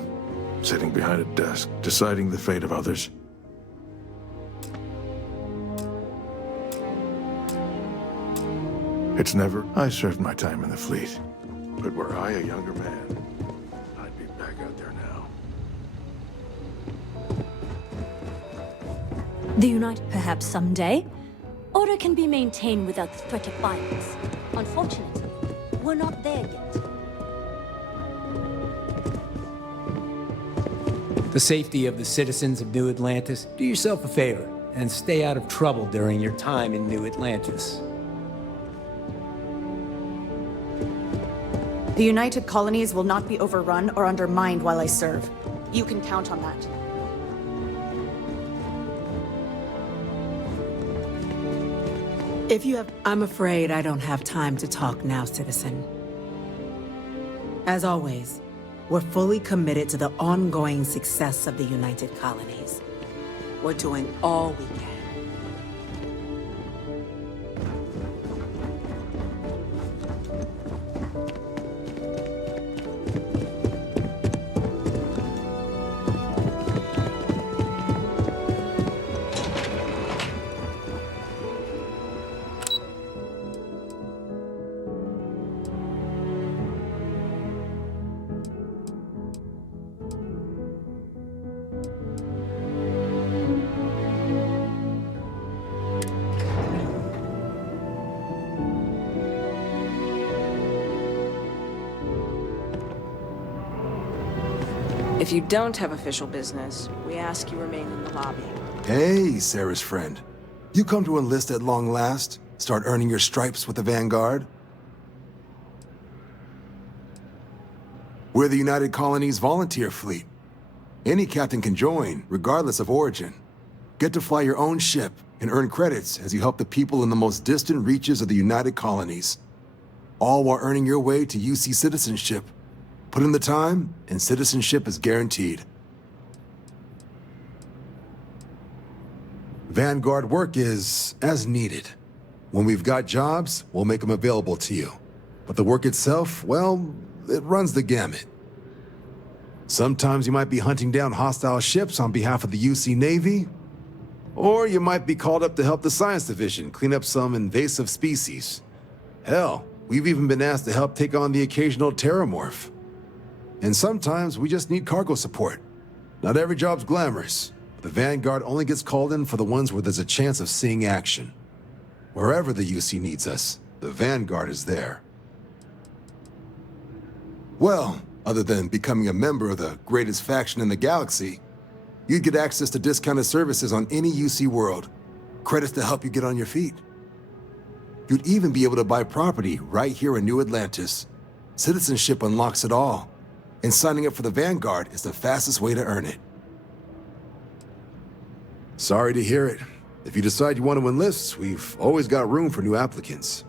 sitting behind a desk, deciding the fate of others. It's never... I served my time in the fleet, but were I a younger man, I'd be back out there now. The Unite perhaps someday. Order can be maintained without the threat of violence. Unfortunately, we're not there yet. The safety of the citizens of New Atlantis, do yourself a favor and stay out of trouble during your time in New Atlantis. The United Colonies will not be overrun or undermined while I serve. You can count on that. If you have... I'm afraid I don't have time to talk now, citizen. As always, we're fully committed to the ongoing success of the United Colonies. We're doing all we can. If you don't have official business, we ask you remain in the lobby. Hey, Sarah's friend. You come to enlist at long last? Start earning your stripes with the Vanguard? We're the United Colonies Volunteer Fleet. Any captain can join, regardless of origin. Get to fly your own ship and earn credits as you help the people in the most distant reaches of the United Colonies. All while earning your way to UC citizenship. Put in the time, and citizenship is guaranteed. Vanguard work is as needed. When we've got jobs, we'll make them available to you. But the work itself, well, it runs the gamut. Sometimes you might be hunting down hostile ships on behalf of the UC Navy, or you might be called up to help the Science Division clean up some invasive species. Hell, we've even been asked to help take on the occasional terramorph. And sometimes we just need cargo support. Not every job's glamorous. The Vanguard only gets called in for the ones where there's a chance of seeing action. Wherever the UC needs us, the Vanguard is there. Well, other than becoming a member of the greatest faction in the galaxy, you'd get access to discounted services on any UC world, credits to help you get on your feet. You'd even be able to buy property right here in New Atlantis. Citizenship unlocks it all, and signing up for the Vanguard is the fastest way to earn it. Sorry to hear it. If you decide you want to enlist, we've always got room for new applicants.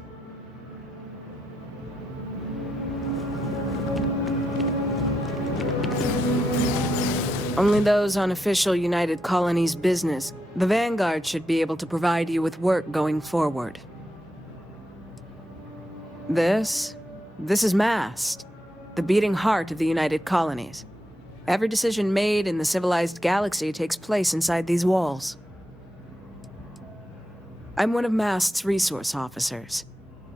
Only those on official United Colonies business. The Vanguard should be able to provide you with work going forward. This is Mast, the beating heart of the United Colonies. Every decision made in the civilized galaxy takes place inside these walls. I'm one of Mast's resource officers.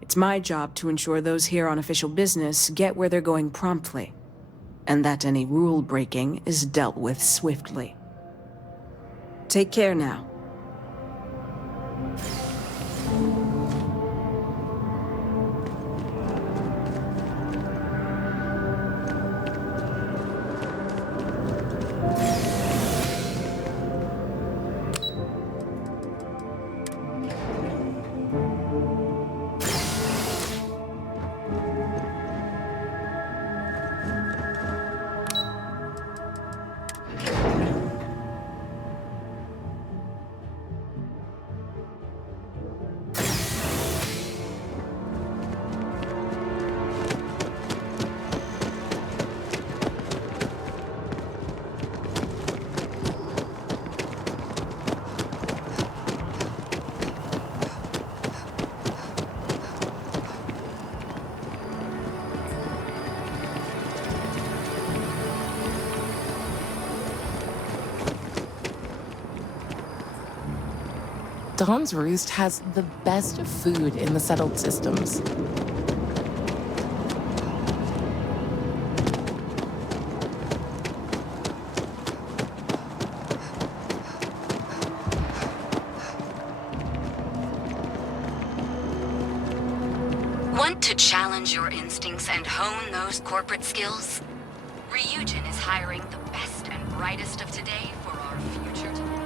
It's my job to ensure those here on official business get where they're going promptly, and that any rule breaking is dealt with swiftly. Take care now. Dawn's Roost has the best food in the settled systems. Want to challenge your instincts and hone those corporate skills? Ryujin is hiring the best and brightest of today for our future tomorrow.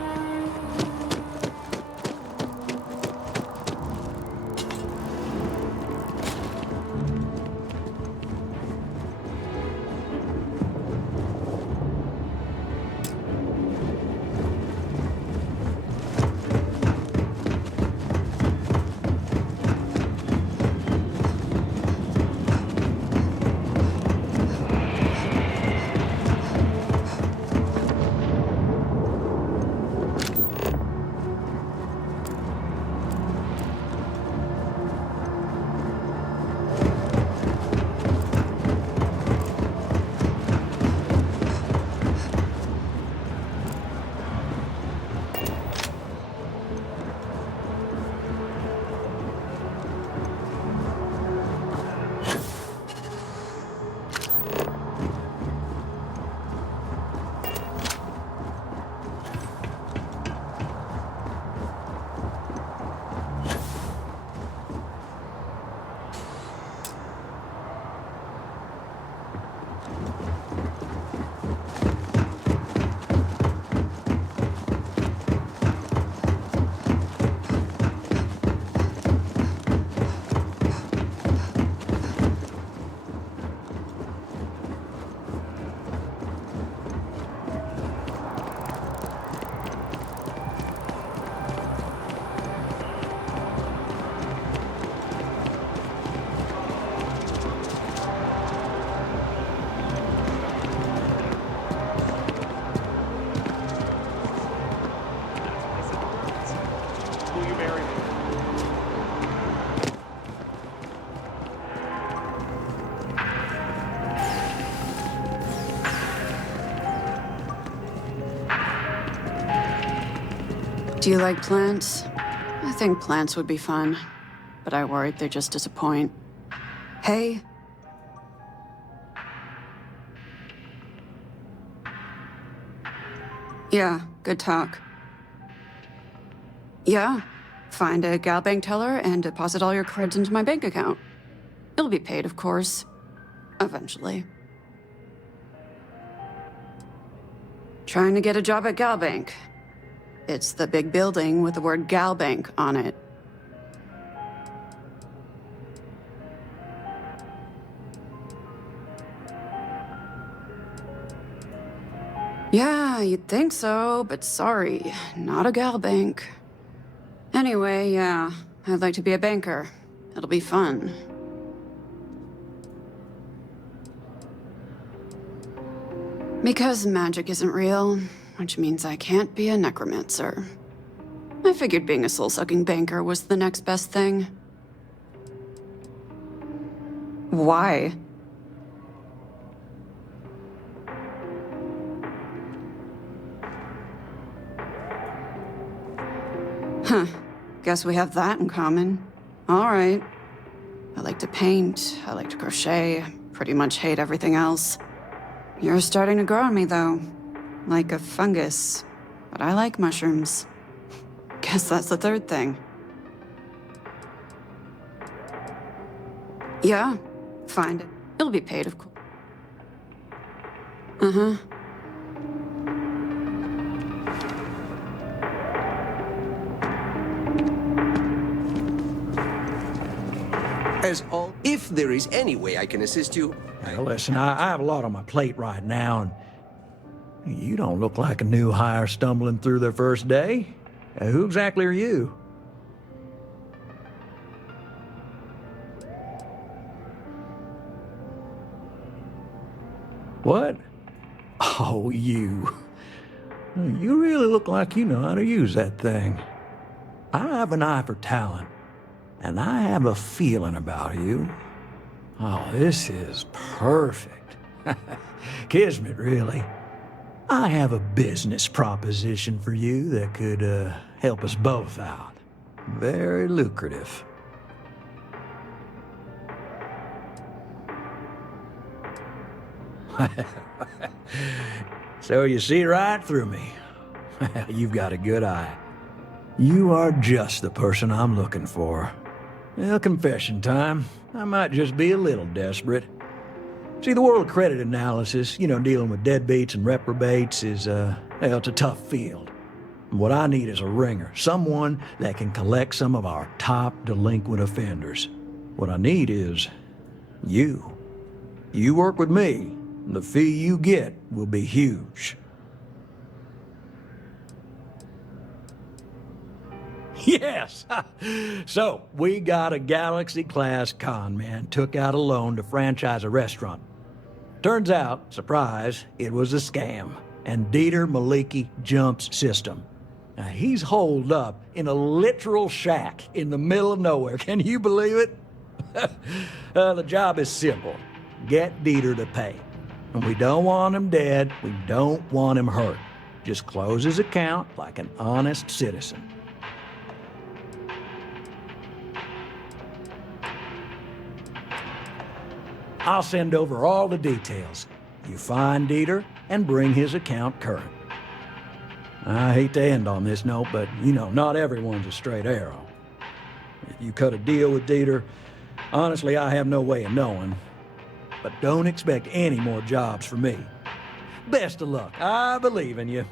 Do you like plants? I think plants would be fun, but I worried they'd just disappoint. Hey? Yeah, good talk. Yeah, find a gal bank teller and deposit all your creds into my bank account. It'll be paid, of course. Eventually. Trying to get a job at Gal Bank. It's the big building with the word Gal Bank on it. Yeah, you'd think so, but sorry, not a gal bank. Anyway, yeah, I'd like to be a banker. It'll be fun. Because magic isn't real, which means I can't be a necromancer. I figured being a soul-sucking banker was the next best thing. Why? Huh. Guess we have that in common. All right. I like to paint, I like to crochet, pretty much hate everything else. You're starting to grow on me, though. Like a fungus. But I like mushrooms. Guess that's the third thing. Yeah, find it. It'll be paid, of course. Uh-huh. If there is any way I can assist you... Well, listen, I have a lot on my plate right now, and you don't look like a new hire stumbling through their first day. Who exactly are you? What? Oh, you. You really look like you know how to use that thing. I have an eye for talent, and I have a feeling about you. Oh, this is perfect. Kismet, really. I have a business proposition for you that could help us both out. Very lucrative. So you see right through me. You've got a good eye. You are just the person I'm looking for. Well, confession time. I might just be a little desperate. See, the world of credit analysis, dealing with deadbeats and reprobates is, it's a tough field. And what I need is a ringer, someone that can collect some of our top delinquent offenders. What I need is you. You work with me, and the fee you get will be huge. Yes! So, we got a Galaxy-class con man took out a loan to franchise a restaurant. Turns out, surprise, it was a scam, and Dieter Maliki Jump's system. Now, he's holed up in a literal shack in the middle of nowhere. Can you believe it? The job is simple. Get Dieter to pay. And we don't want him dead, we don't want him hurt. Just close his account like an honest citizen. I'll send over all the details. You find Dieter and bring his account current. I hate to end on this note, but, not everyone's a straight arrow. If you cut a deal with Dieter, honestly, I have no way of knowing. But don't expect any more jobs from me. Best of luck. I believe in you.